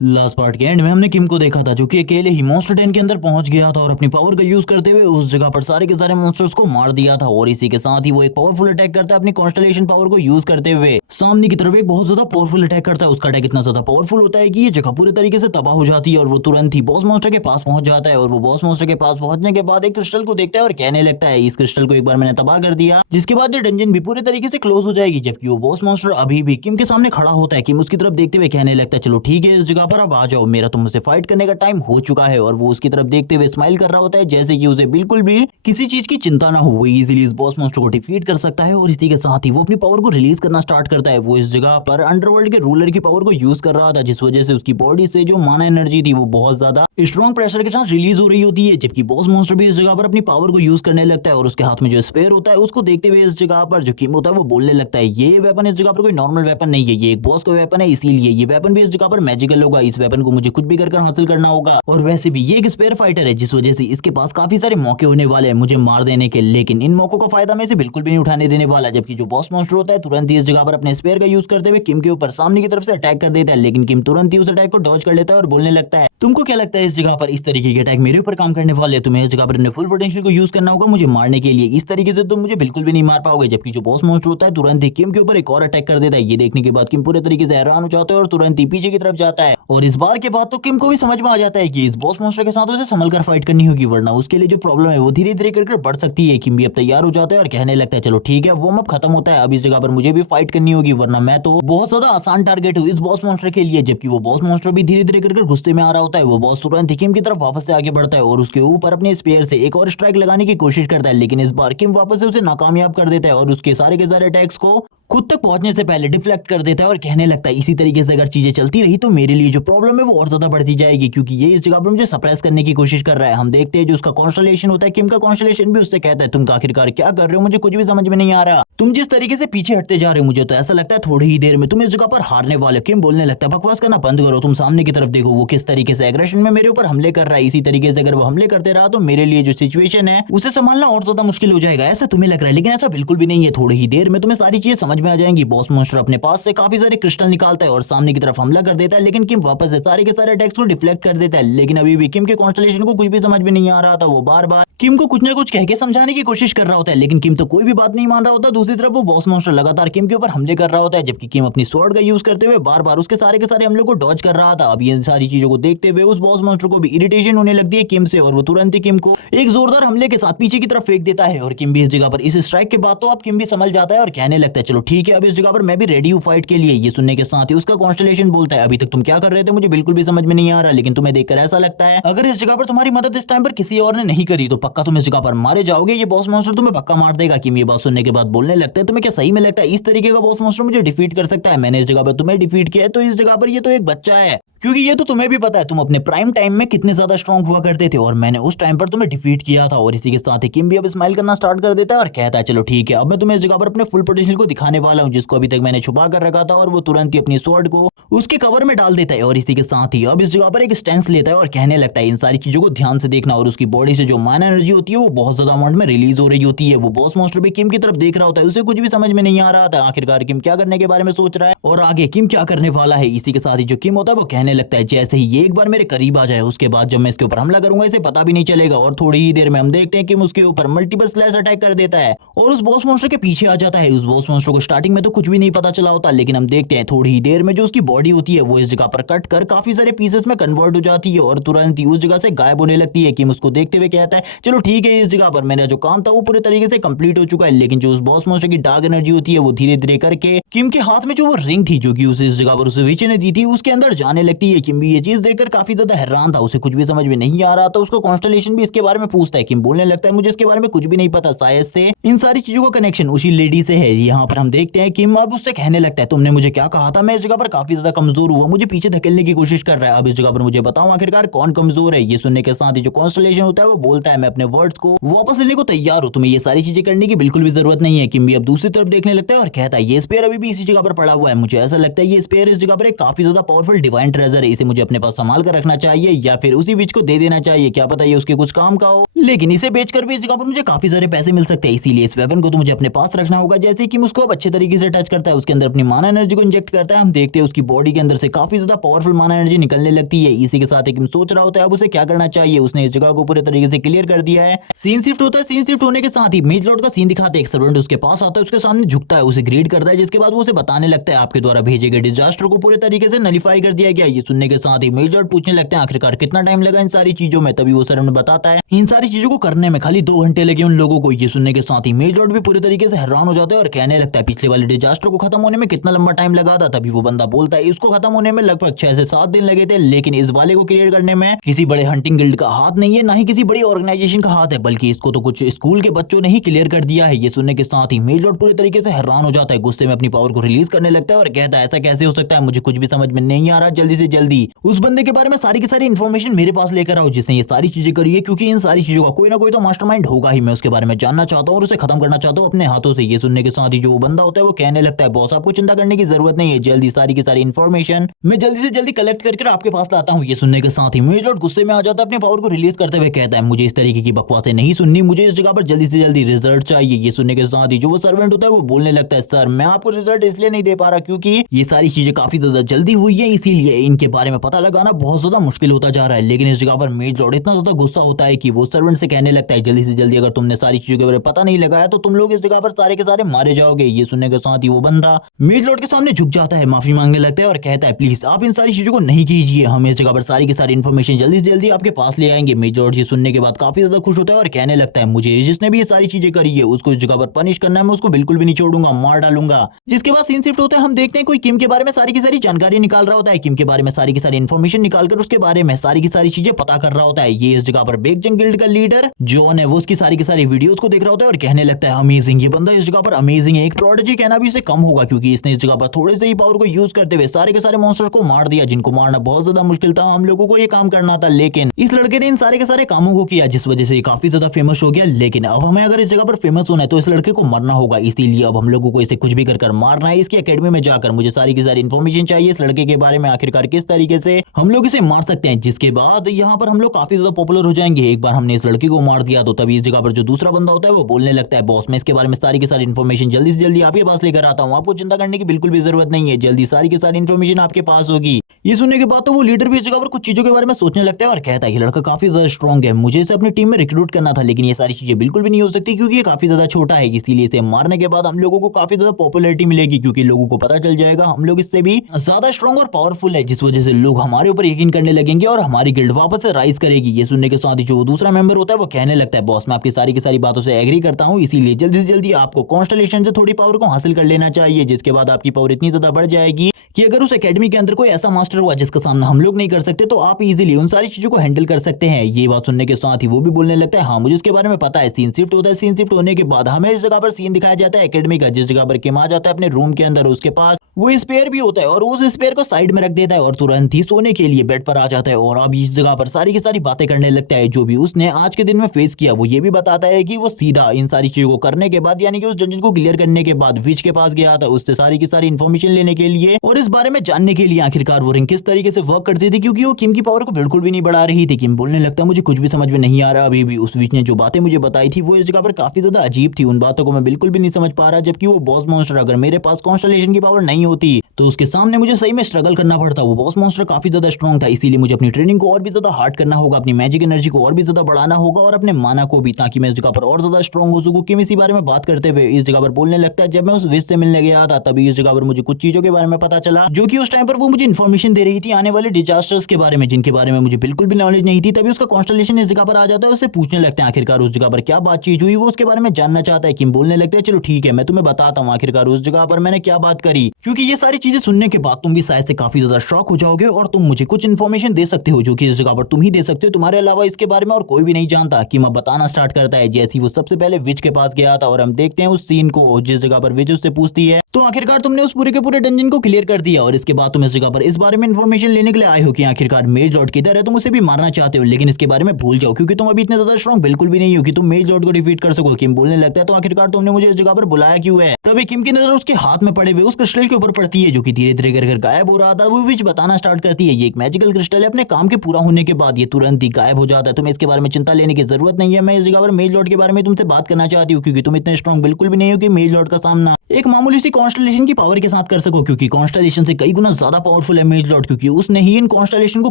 Last part के and में हमने किम को देखा था जो कि अकेले ही मॉन्स्टर टैंक के अंदर पहुंच गया था और अपनी पावर का यूज करते हुए उस जगह पर सारे के सारे मॉन्स्टर्स को मार दिया था। और इसी के साथ ही वो एक पावरफुल अटैक करता है अपनी कॉन्स्टलेशन पावर को यूज करते हुए सामने की तरफ एक बहुत ज्यादा पावरफुल अटैक करता है। उसका अटैक इतना ज्यादा पावरफुल होता है कि ये जगह पूरे तरीके से तबाह हो जाती है और वो तुरंत ही बॉस मॉन्स्टर के पास पहुंच जाता है। और वो बॉस मॉन्स्टर के पास पहुंचने के बाद एक क्रिस्टल को देखता है और कहने लगता है इस क्रिस्टल को एक बार मैंने तबाह कर दिया, जिसके बाद ये डंजन भी पूरे तरीके से क्लोज हो जाएगी। जबकि वो बॉस मॉन्स्टर अभी भी किम के सामने खड़ा होता है। किम उसकी तरफ देखते हुए कहने लगता है चलो ठीक है, इस जगह पर अब आ जाओ, मेरा तुमसे फाइट करने का टाइम हो चुका है। और वो उसकी तरफ देखते हुए स्माइल कर रहा होता है जैसे कि उसे बिल्कुल भी किसी चीज की चिंता ना हो, वो इजीली इस बॉस मॉन्स्टर को डिफीट कर सकता है। और इसी के साथ ही वो अपनी पावर को रिलीज करना स्टार्ट करता है। वो इस जगह पर अंडरवर्ल्ड के रूलर की पावर को यूज कर रहा था, जिस वजह से उसकी बॉडी से जो माना एनर्जी थी वो बहुत ज्यादा स्ट्रॉन्ग प्रेशर के साथ रिलीज हो रही होती है। जबकि बॉस मॉन्स्टर भी इस जगह पर अपनी पावर को यूज करने लगता है और उसके हाथ में जो स्पेयर होता है उसको देखते हुए इस जगह पर जो किम होता है वो बोलने लगता है ये वेपन इस जगह पर कोई नॉर्मल वेपन नहीं है, ये एक बॉस का वेपन है, इसीलिए ये वेपन भी इस जगह पर मैजिकल होगा। इस वेपन को मुझे कुछ भी कर हासिल करना होगा। और वैसे भी ये एक स्पेयर फाइटर है, जिस वजह से इसके पास काफी सारे मौके होने वाले हैं मुझे मार देने के, लेकिन इन मौकों का फायदा मैं इसे बिल्कुल भी नहीं उठाने देने वाला। जबकि जो बॉस मॉन्स्टर होता है तुरंत ही इस जगह पर अपने स्पेयर का यूज करते हुए किम के ऊपर सामने की तरफ से अटैक कर देता है, लेकिन किम तुरंत ही उस अटैक को डॉज कर लेता है और बोलने लगता है तुमको क्या लगता है इस जगह पर इस तरीके के अटैक मेरे ऊपर काम करने वाले हैं? तुम्हें इस जगह पर अपने फुल पोटेंशियल को यूज करना होगा मुझे मारने के लिए, इस तरीके से तुम मुझे बिल्कुल भी नहीं मार पाओगे। जबकि जो बॉस मॉन्स्टर होता है तुरंत ही किम के ऊपर एक और अटैक कर देता है। ये देखने के बाद किम पूरे तरीके से हैरान हो जाता है और तुरंत ही पीछे की तरफ जाता है। और इस बार के बाद तो किम को भी समझ में आ जाता है कि इस बॉस मॉन्स्टर के साथ उसे संभल कर फाइट करनी होगी, वरना उसके लिए जो प्रॉब्लम है वो धीरे धीरे करके बढ़ सकती है। किम भी अब तैयार हो जाता है और कहने लगता है चलो ठीक है, वार्म अप खत्म होता है, अब इस जगह पर मुझे भी फाइट करनी होगी, वरना मैं तो बहुत ज्यादा आसान टारगेट हूँ इस बॉस मॉन्स्टर के लिए। जबकि वो बॉस मॉन्स्टर भी धीरे धीरे करके गुस्से में आ रहा होता है। वो बॉस तुरंत ही किम की तरफ वापस से आगे बढ़ता है और उसके ऊपर अपने स्पेयर से एक और स्ट्राइक लगाने की कोशिश करता है, लेकिन इस बार किम वापस से उसे नाकामयाब कर देता है और उसके सारे के सारे अटैक्स को खुद तक पहुंचने से पहले डिफ्लेक्ट कर देता है और कहने लगता है इसी तरीके से अगर चीजें चलती रही तो मेरे लिए जो प्रॉब्लम है वो और ज्यादा बढ़ती जाएगी, क्योंकि ये इस जगह पर मुझे सप्रेस करने की कोशिश कर रहा है। हम देखते हैं जो उसका कॉन्स्टलेशन होता है, किम का कॉन्स्टलेशन भी उससे कहता है तुम आखिरकार क्या कर रहे हो, मुझे कुछ भी समझ में नहीं आ रहा, तुम जिस तरीके से पीछे हटते जा रहे हो मुझे तो ऐसा लगता है थोड़ी ही देर में तुम इस जगह पर हारने वाले हो। किम बोलने लगता है बकवास करना बंद करो, तुम सामने की तरफ देखो वो किस तरीके से एग्रेशन में मेरे ऊपर हमले कर रहा है, इसी तरीके से अगर वो हमले करते रहा तो मेरे लिए जो सिचुएशन है उसे संभालना और ज्यादा मुश्किल हो जाएगा, ऐसा तुम्हें लग रहा है, लेकिन ऐसा बिल्कुल भी नहीं है। थोड़ी ही देर में तुम्हें सारी चीजें समझ में आ जाएंगी। बॉस मॉन्स्टर अपने पास से काफी सारे क्रिस्टल निकालता है और सामने की तरफ हमला कर देता है, लेकिन किम वापस से सारे के सारे अटैक्स को डिफ्लेक्ट कर देता है। लेकिन अभी भी किम के कॉन्स्टलेशन को कुछ भी समझ में नहीं आ रहा था। वो बार बार किम को कुछ ना कुछ कह के समझाने की कोशिश कर रहा होता है, लेकिन किम तो कोई भी बात नहीं मान रहा होता। दूसरी तरफ वो बॉस मॉन्स्टर लगातार किम के ऊपर हमले कर रहा होता है, जबकि किम अपनी स्वॉर्ड का यूज करते हुए बार बार उसके सारे के सारे हमलों को डॉज कर रहा था। अब ये सारी चीजों को देखते हुए उस बॉस मॉन्स्टर को भी इरिटेशन होने लगती है किम से और वो तुरंत ही किम को एक जोरदार हमले के साथ पीछे की तरफ फेंक देता है। और किम भी इस जगह पर इस स्ट्राइक के बाद तो अब किम भी संभल जाता है और कहने लगता है चलो ठीक है, अब इस जगह पर मैं भी रेडी हूँ फाइट के लिए। ये सुनने के साथ ही उसका कॉन्स्टलेशन बोलता है अभी तक तुम क्या कर रहे थे मुझे बिल्कुल भी समझ में नहीं आ रहा, लेकिन तुम्हें देखकर ऐसा लगता है अगर इस जगह पर तुम्हारी मदद इस टाइम पर किसी और ने नहीं करी तो पक्का तुम इस जगह पर मारे जाओगे, ये बॉस मॉन्स्टर तुम्हें पक्का मार देगा। किम ये बात सुनने के बाद बोलने लगता है तुम्हें क्या सही में लगता है इस तरीके का बॉस मॉन्स्टर मुझे डिफीट कर सकता है? मैंने इस जगह पर तुम्हें डिफीट किया है तो इस जगह पर ये तो एक बच्चा है, क्योंकि ये तो तुम्हें भी पता है तुम अपने प्राइम टाइम में कितने ज्यादा स्ट्रांग हुआ करते थे और मैंने उस टाइम पर तुम्हें डिफीट किया था। और इसी के साथ ही किम भी अब स्माइल करना स्टार्ट कर देता है और कहता है चलो ठीक है, अब मैं तुम्हें इस जगह पर अपने फुल पोटेंशियल को दिखाने वाला हूं, जिसको अभी तक मैंने छुपा कर रखा था। और वो तुरंत ही अपनी स्वॉर्ड को उसके कवर में डाल देता है और इसी के साथ ही अब इस जगह पर एक स्टैंस लेता है और कहने लगता है इन सारी चीजों को ध्यान से देखना। और उसकी बॉडी से जो माइनर एनर्जी होती है वो बहुत ज्यादा अमाउंट में रिलीज हो रही होती है। वो बॉस मॉन्स्टर भी किम की तरफ देख रहा होता है, उसे कुछ भी समझ में नहीं आ रहा था आखिरकार किम क्या करने के बारे में सोच रहा है और आगे किम क्या करने वाला है। इसी के साथ ही जो किम होता है वो कहने लगता है जैसे ही ये एक बार मेरे करीब आ जाए उसके बाद जब मैं इसके ऊपर हमला करूंगा इसे पता भी नहीं चलेगा। और थोड़ी ही देर में हम देखते हैं कि उसके ऊपर मल्टीपल स्लैश अटैक कर देता है और उस बॉस मॉन्स्टर के पीछे आ जाता है। उस बॉस मॉन्स्टर को स्टार्टिंग में तो कुछ भी नहीं पता चला होता, लेकिन हम देखते हैं थोड़ी ही देर में जो उसकी बॉडी होती है वो इस जगह पर कट कर काफी सारे पीसेस में कन्वर्ट हो जाती है और तुरंत ही उस जगह से गायब होने लगती है। किम उसको देखते हुए कहता है चलो ठीक है, इस जगह पर मेरा जो काम था वो पूरे तरीके से कंप्लीट हो चुका है। लेकिन जो उस बॉस मॉन्स्टर की डार्क एनर्जी होती है वो धीरे धीरे करके किम के हाथ में जो वो रिंग थी जो कि उसे इस जगह पर उसे विच ने दी थी उसके अंदर जाने लगती है। किम भी ये चीज देखकर काफी ज्यादा हैरान था, उसे कुछ भी समझ में नहीं आ रहा था। उसको कॉन्स्टलेशन भी इसके बारे में पूछता है। किम बोलने लगता है मुझे इसके बारे में कुछ भी नहीं पता, शायद से इन सारी चीजों का कनेक्शन उसी लेडी से है। यहाँ पर हम देखते हैं किम अब उससे कहने लगता है तुमने मुझे क्या कहा था, मैं इस जगह पर काफी ज्यादा कमजोर हुआ, मुझे पीछे धकेलने की कोशिश कर रहा है, अब इस जगह पर मुझे बताओ आखिरकार कौन कमजोर है। ये सुनने के साथ ही जो कॉन्स्टलेशन होता है वो बोलता है मैं अपने वर्ड्स को वापस लेने को तैयार हूँ, तुम्हें ये सारी चीजें करने की बिल्कुल भी जरूरत नहीं है। किम भी अब दूसरी तरफ देखने लगता है और कहता है ये स्पेयर अभी भी इसी जगह पर पड़ा हुआ है, मुझे ऐसा लगता है ये स्पेयर इस जगह पर एक काफी ज्यादा पावरफुल डिवाइन ट्रेजर है, इसे मुझे अपने पास संभाल कर रखना चाहिए या फिर उसी विच को दे देना चाहिए, क्या पता ये उसके कुछ काम का हो। लेकिन इसे बेचकर भी इस जगह पर मुझे काफी सारे पैसे मिल सकते हैं, इसीलिए इस वेपन को तो मुझे अपने पास रखना होगा। जैसे कि उसको अब अच्छे तरीके से टच करता है, उसके अंदर अपनी माना एनर्जी को इंजेक्ट करता है, हम देखते हैं उसकी बॉडी के अंदर से काफी ज्यादा पावरफुल माना एनर्जी निकलने लगती है। इसी के साथ एक सोच रहा होता है अब उसे क्या करना चाहिए। उसने इस जगह को पूरे तरीके से क्लियर कर दिया है। सीन शिफ्ट होता है, सीन शिफ्ट होने के साथ ही मेज लॉर्ड का सीन दिखाते हैं। एक सर्वेंट उसके पास आता है, उसके सामने झुकता है, उसे ग्रीड करता है, जिसके बाद वो उसे बताने लगता है आपके द्वारा भेजे गए डिजास्टर को पूरे तरीके से नलीफाई कर दिया गया। ये सुनने के साथ ही मेज लॉर्ड पूछने लगते हैं आखिरकार कितना टाइम लगा इन सारी चीजों में। तभी वो सर्वेंट बताता है इन सारी चीजों को करने में खाली 2 घंटे लगे उन लोगों को। ये सुनने के साथ ही मेज लॉर्ड भी पूरे तरीके से हैरान हो जाता है और कहने लगता है पिछले वाले डिजास्टर को खत्म होने में कितना लंबा टाइम लगा था। तभी वो बंदा बोलता है इसको खत्म होने में लगभग 6 से 7 दिन लगे थे, लेकिन इस वाले को क्रिएट करने में किसी बड़े हंटिंग गिल्ड का हाथ नहीं है, ना ही किसी बड़ी ऑर्गेनाइजेशन का हाथ है, बल्कि इसको तो कुछ स्कूल के बच्चों ने ही क्लियर कर दिया है। ये सुनने के साथ ही मेज लॉर्ड पूरे तरीके से हैरान हो जाता है, गुस्से में अपनी पावर को रिलीज करने लगता है और कहता है ऐसा कैसे हो सकता है, मुझे कुछ भी समझ में नहीं आ रहा, जल्दी से जल्दी उस बंदे के बारे में सारी की सारी इन्फॉर्मेशन मेरे पास लेकर आओ जिसने ये सारी चीजें करी है, क्योंकि इन सारी चीजों का कोई ना कोई तो मास्टरमाइंड होगा ही। मैं उसके बारे में जानना चाहता हूँ और उसे खत्म करना चाहता हूँ अपने हाथों से। ये सुनने के साथ ही जो वो बंदा होता है वो कहने लगता है बॉस आपको चिंता करने की जरूरत नहीं है, जल्दी सारी की सारी इन्फॉर्मेशन मैं जल्दी से जल्दी कलेक्ट करके आपके पास लाता हूँ। ये सुनने के साथ ही मेज लॉर्ड गुस्से में आ जाता है, अपने पावर को रिलीज करते हुए कहता है मुझे इस तरीके की बकवासें नहीं सुननी, मुझे इस जगह पर जल्दी से जल्दी रिजल्ट चाहिए। ये सुनने के साथ ही जो वो सर्वेंट होता है वो बोलने लगता है सर मैं आपको रिजल्ट इसलिए नहीं दे पा रहा क्योंकि ये सारी चीजें काफी ज्यादा जल्दी हुई है, इसीलिए इनके बारे में पता लगाना बहुत ज्यादा मुश्किल होता जा रहा है। लेकिन इस जगह पर मेज लॉर्ड इतना ज्यादा गुस्सा होता है कि वो सर्वेंट से कहने लगता है जल्दी से जल्दी अगर तुमने सारी चीजों के बारे में पता नहीं लगाया तो तुम लोग इस जगह पर सारे के सारे मारे जाओगे। ये सुनने के साथ ही वो बंदा मेज लॉर्ड के सामने झुक जाता है, माफी मांगने लगता है और कहता है प्लीज आप इन सारी चीजों को नहीं कीजिए, हम इस जगह पर सारी की सारी इन्फॉर्मेशन जल्दी से जल्दी आपके पास ले आएंगे। मेज लॉर्ड ये सुनने के बाद काफी ज्यादा खुश होता है और कहने लगता है मुझे जिसने भी ये सारी चीजें करी है उसको इस जगह पर पनिश करना है, मैं उसको बिल्कुल भी नहीं छोड़ूंगा, मार डालूंगा। जिसके बाद सीन शिफ्ट होता है, हम देखते हैं कोई किम के बारे में सारी की सारी जानकारी निकाल रहा होता है, किम के बारे में सारी की सारी इन्फॉर्मेशन निकालकर उसके बारे में सारी की सारी चीजें पता कर रहा होता है। ये इस जगह पर बेकजंग गिल्ड का लीडर जॉन है, वो उसकी सारी की सारी वीडियोस को देख रहा होता है और कहने लगता है अमेजिंग, ये बंदा इस जगह पर अमेजिंग है, एक प्रोडिजी कहना भी इसे कम होगा क्योंकि इसने इस जगह पर थोड़े से ही पावर को यूज करते हुए सारे के सारे मॉन्स्टर्स को मार दिया जिनको मारना बहुत ज्यादा मुश्किल था, हम लोगों को ये काम करना था, लेकिन इस लड़के ने इन सारे के सारे कामों को किया जिस वजह से ये काफी ज्यादा फेमस हो गया। लेकिन अब हमें अगर इस जगह पर फेमस होना है तो इस लड़के को मरना होगा, इसीलिए अब हम लोगों को इसे कुछ भी कर मारना है। इसकी एकेडमी में जाकर मुझे सारी की सारी इन्फॉर्मेशन चाहिए इस लड़के के बारे में, आखिरकार किस तरीके से हम लोग इसे मार सकते हैं, जिसके बाद यहाँ पर हम लोग काफी ज्यादा पॉपुलर हो जाएंगे। एक बार हमने इस लड़के को मार दिया तो तभी इस जगह पर जो दूसरा बंदा होता है वो बोलने लगता है बॉस मैं इसके बारे में सारी की सारी इन्फॉर्मेशन जल्दी से जल्दी आपके पास लेकर आता हूँ, आपको चिंता करने की बिल्कुल भी जरूरत नहीं है, जल्दी सारी की सारी इन्फॉर्मेशन आपके पास होगी। ये सुनने के बाद तो वो लीडर भी इस जगह पर कुछ चीजों के बारे में सोचने लगता है और कहता है ये लड़का काफी ज्यादा स्ट्रॉन्ग है, मुझे इसे अपनी टीम में रिक्रूट करना था, लेकिन ये सारी चीजें बिल्कुल भी नहीं हो सकती क्योंकि ये काफी ज्यादा छोटा है, इसीलिए इसे मारने के बाद हम लोगों को काफी ज्यादा पॉपुलैरिटी मिलेगी क्योंकि लोगों को पता चल जाएगा हम लोग इससे भी ज्यादा स्ट्रॉन्ग और पावरफुल है, जिस वजह से लोग हमारे ऊपर यकीन करने लगेंगे और हमारी गिल्ड वापस से राइज करेगी। ये सुनने के साथ ही जो दूसरा मेंबर होता है वो कहने लगता है बॉस मैं आपकी सारी की सारी बातों से एग्री करता हूँ, इसीलिए जल्दी से जल्दी आपको कॉन्स्टलेशन से थोड़ी पावर को हासिल कर लेना चाहिए, जिसके बाद आपकी पावर इतनी ज्यादा बढ़ जाएगी कि अगर उस एकेडमी के अंदर कोई ऐसा मास्टर हुआ जिसका सामना हम लोग नहीं कर सकते तो आप इजीली उन सारी चीजों को हैंडल कर सकते हैं। ये बात सुनने के साथ ही वो भी बोलने लगता है हाँ मुझे उसके बारे में पता है। सीन शिफ्ट होता है, सीन शिफ्ट होने के बाद हमें इस जगह पर सीन दिखाया जाता है एकेडमी का, जिस जगह पर किम आ जाता है अपने रूम के अंदर, उसके पास वो स्पेयर भी होता है और उस स्पेयर को साइड में रख देता है और तुरंत ही सोने के लिए बेड पर आ जाता है और अब इस जगह पर सारी की सारी बातें करने लगता है जो भी उसने आज के दिन में फेस किया। वो ये भी बताता है कि वो सीधा इन सारी चीजों को करने के बाद यानी कि उस डंजन को क्लियर करने के बाद विच के पास गया था उससे सारी की सारी इन्फॉर्मेशन लेने के लिए और इस बारे में जानने के लिए आखिरकार वो रिंग किस तरीके से वर्क करती थी, क्योंकि वो किम की पावर को बिल्कुल भी नहीं बढ़ा रही थी। किम बोलने लगता मुझे कुछ भी समझ में नहीं आ रहा अभी भी, उस विच ने जो बातें मुझे बताई थी वो इस जगह पर काफी ज्यादा अजीब थी, उन बातों को मैं बिल्कुल भी नहीं समझ पा रहा, जबकि वो बॉस मॉन्स्टर अगर मेरे पास कॉन्स्टलेशन की पावर नहीं होती तो उसके सामने मुझे सही में स्ट्रगल करना पड़ता। वो बॉस मॉन्स्टर काफी ज्यादा स्ट्रॉन्ग था, इसीलिए मुझे अपनी ट्रेनिंग को और भी ज्यादा हार्ड करना होगा, अपनी मैजिक एनर्जी को और भी ज्यादा बढ़ाना होगा और अपने माना को भी, ताकि मैं इस जगह पर और ज्यादा स्ट्रॉन्ग हो सकूं। किम इसी बारे में बात करते हुए इस जगह पर बोलने लगता है जब मैं उस विश से मिलने गया था तभी इस जगह पर मुझे कुछ चीजों के बारे में पता चला जो कि उस टाइम पर वो मुझे इन्फॉर्मेशन दे रही थी आने वाले डिजास्टर्स के बारे में, जिनके बारे में मुझे बिल्कुल भी नॉलेज नहीं थी। तभी उसका कॉन्स्टलेशन इस जगह पर आ जाता है, उससे पूछने लगते हैं आखिरकार उस जगह पर क्या बातचीत हुई, वो उसके बारे में जानना चाहता है। किम बोलने लगते हैं चलो ठीक है मैं तुम्हें बताता हूँ आखिरकार उस जगह पर मैंने क्या बात करी, क्योंकि ये सारी चीजें सुनने के बाद तुम भी शायद से काफी ज्यादा शॉक हो जाओगे और तुम मुझे कुछ इन्फॉर्मेशन दे सकते हो जो कि इस जगह पर तुम ही दे सकते हो, तुम्हारे अलावा इसके बारे में और कोई भी नहीं जानता। किम अब बताना स्टार्ट करता है जैसे ही वो सबसे पहले विच के पास गया था और हम देखते हैं उस सीन को जिस जगह पर विच उससे पूछती है तो आखिरकार तुमने उस पूरे के पूरे डंजन को क्लियर कर दिया और इसके बाद तुम इस जगह पर इस बारे में इन्फॉर्मेशन लेने के लिए आए हो कि आखिरकार मेज लॉर्ड किधर है। तुम उसे भी मारना चाहते हो लेकिन इसके बारे में भूल जाओ क्योंकि तुम अभी इतने ज्यादा स्ट्रॉन्ग बिल्कुल भी नहीं हो कि तुम मेज लॉर्ड को डिफीट कर सको। किम बोलने लगता है तो आखिरकार तुमने मुझे इस जगह पर बुलाया क्यों है। तभी किम की नजर उसके हाथ में पड़े हुए उस क्रिस्टल के ऊपर पड़ती है जो कि धीरे धीरे कर गायब हो रहा था। वो बीच बताना स्टार्ट करती है ये एक मैजिकल क्रिस्टल है, अपने काम के पूरा होने के बाद ये तुरंत ही गायब हो जाता है। तुम्हें इसके बारे में चिंता लेने की जरूरत नहीं है। मैं इस जगह पर मेज लॉर्ड के बारे में तुमसे बात करना चाहती हूँ क्योंकि तुम इतने स्ट्रॉन्ग बिल्कुल भी नहीं हो कि मेज लॉर्ड का सामना एक मामूली सी कॉन्स्टलेशन की पावर के साथ कर सको क्योंकि कॉन्स्टलेशन से कई गुना ज्यादा पावरफुल है मेज लॉर्ड क्योंकि उसने ही इन कॉन्स्टलेशन को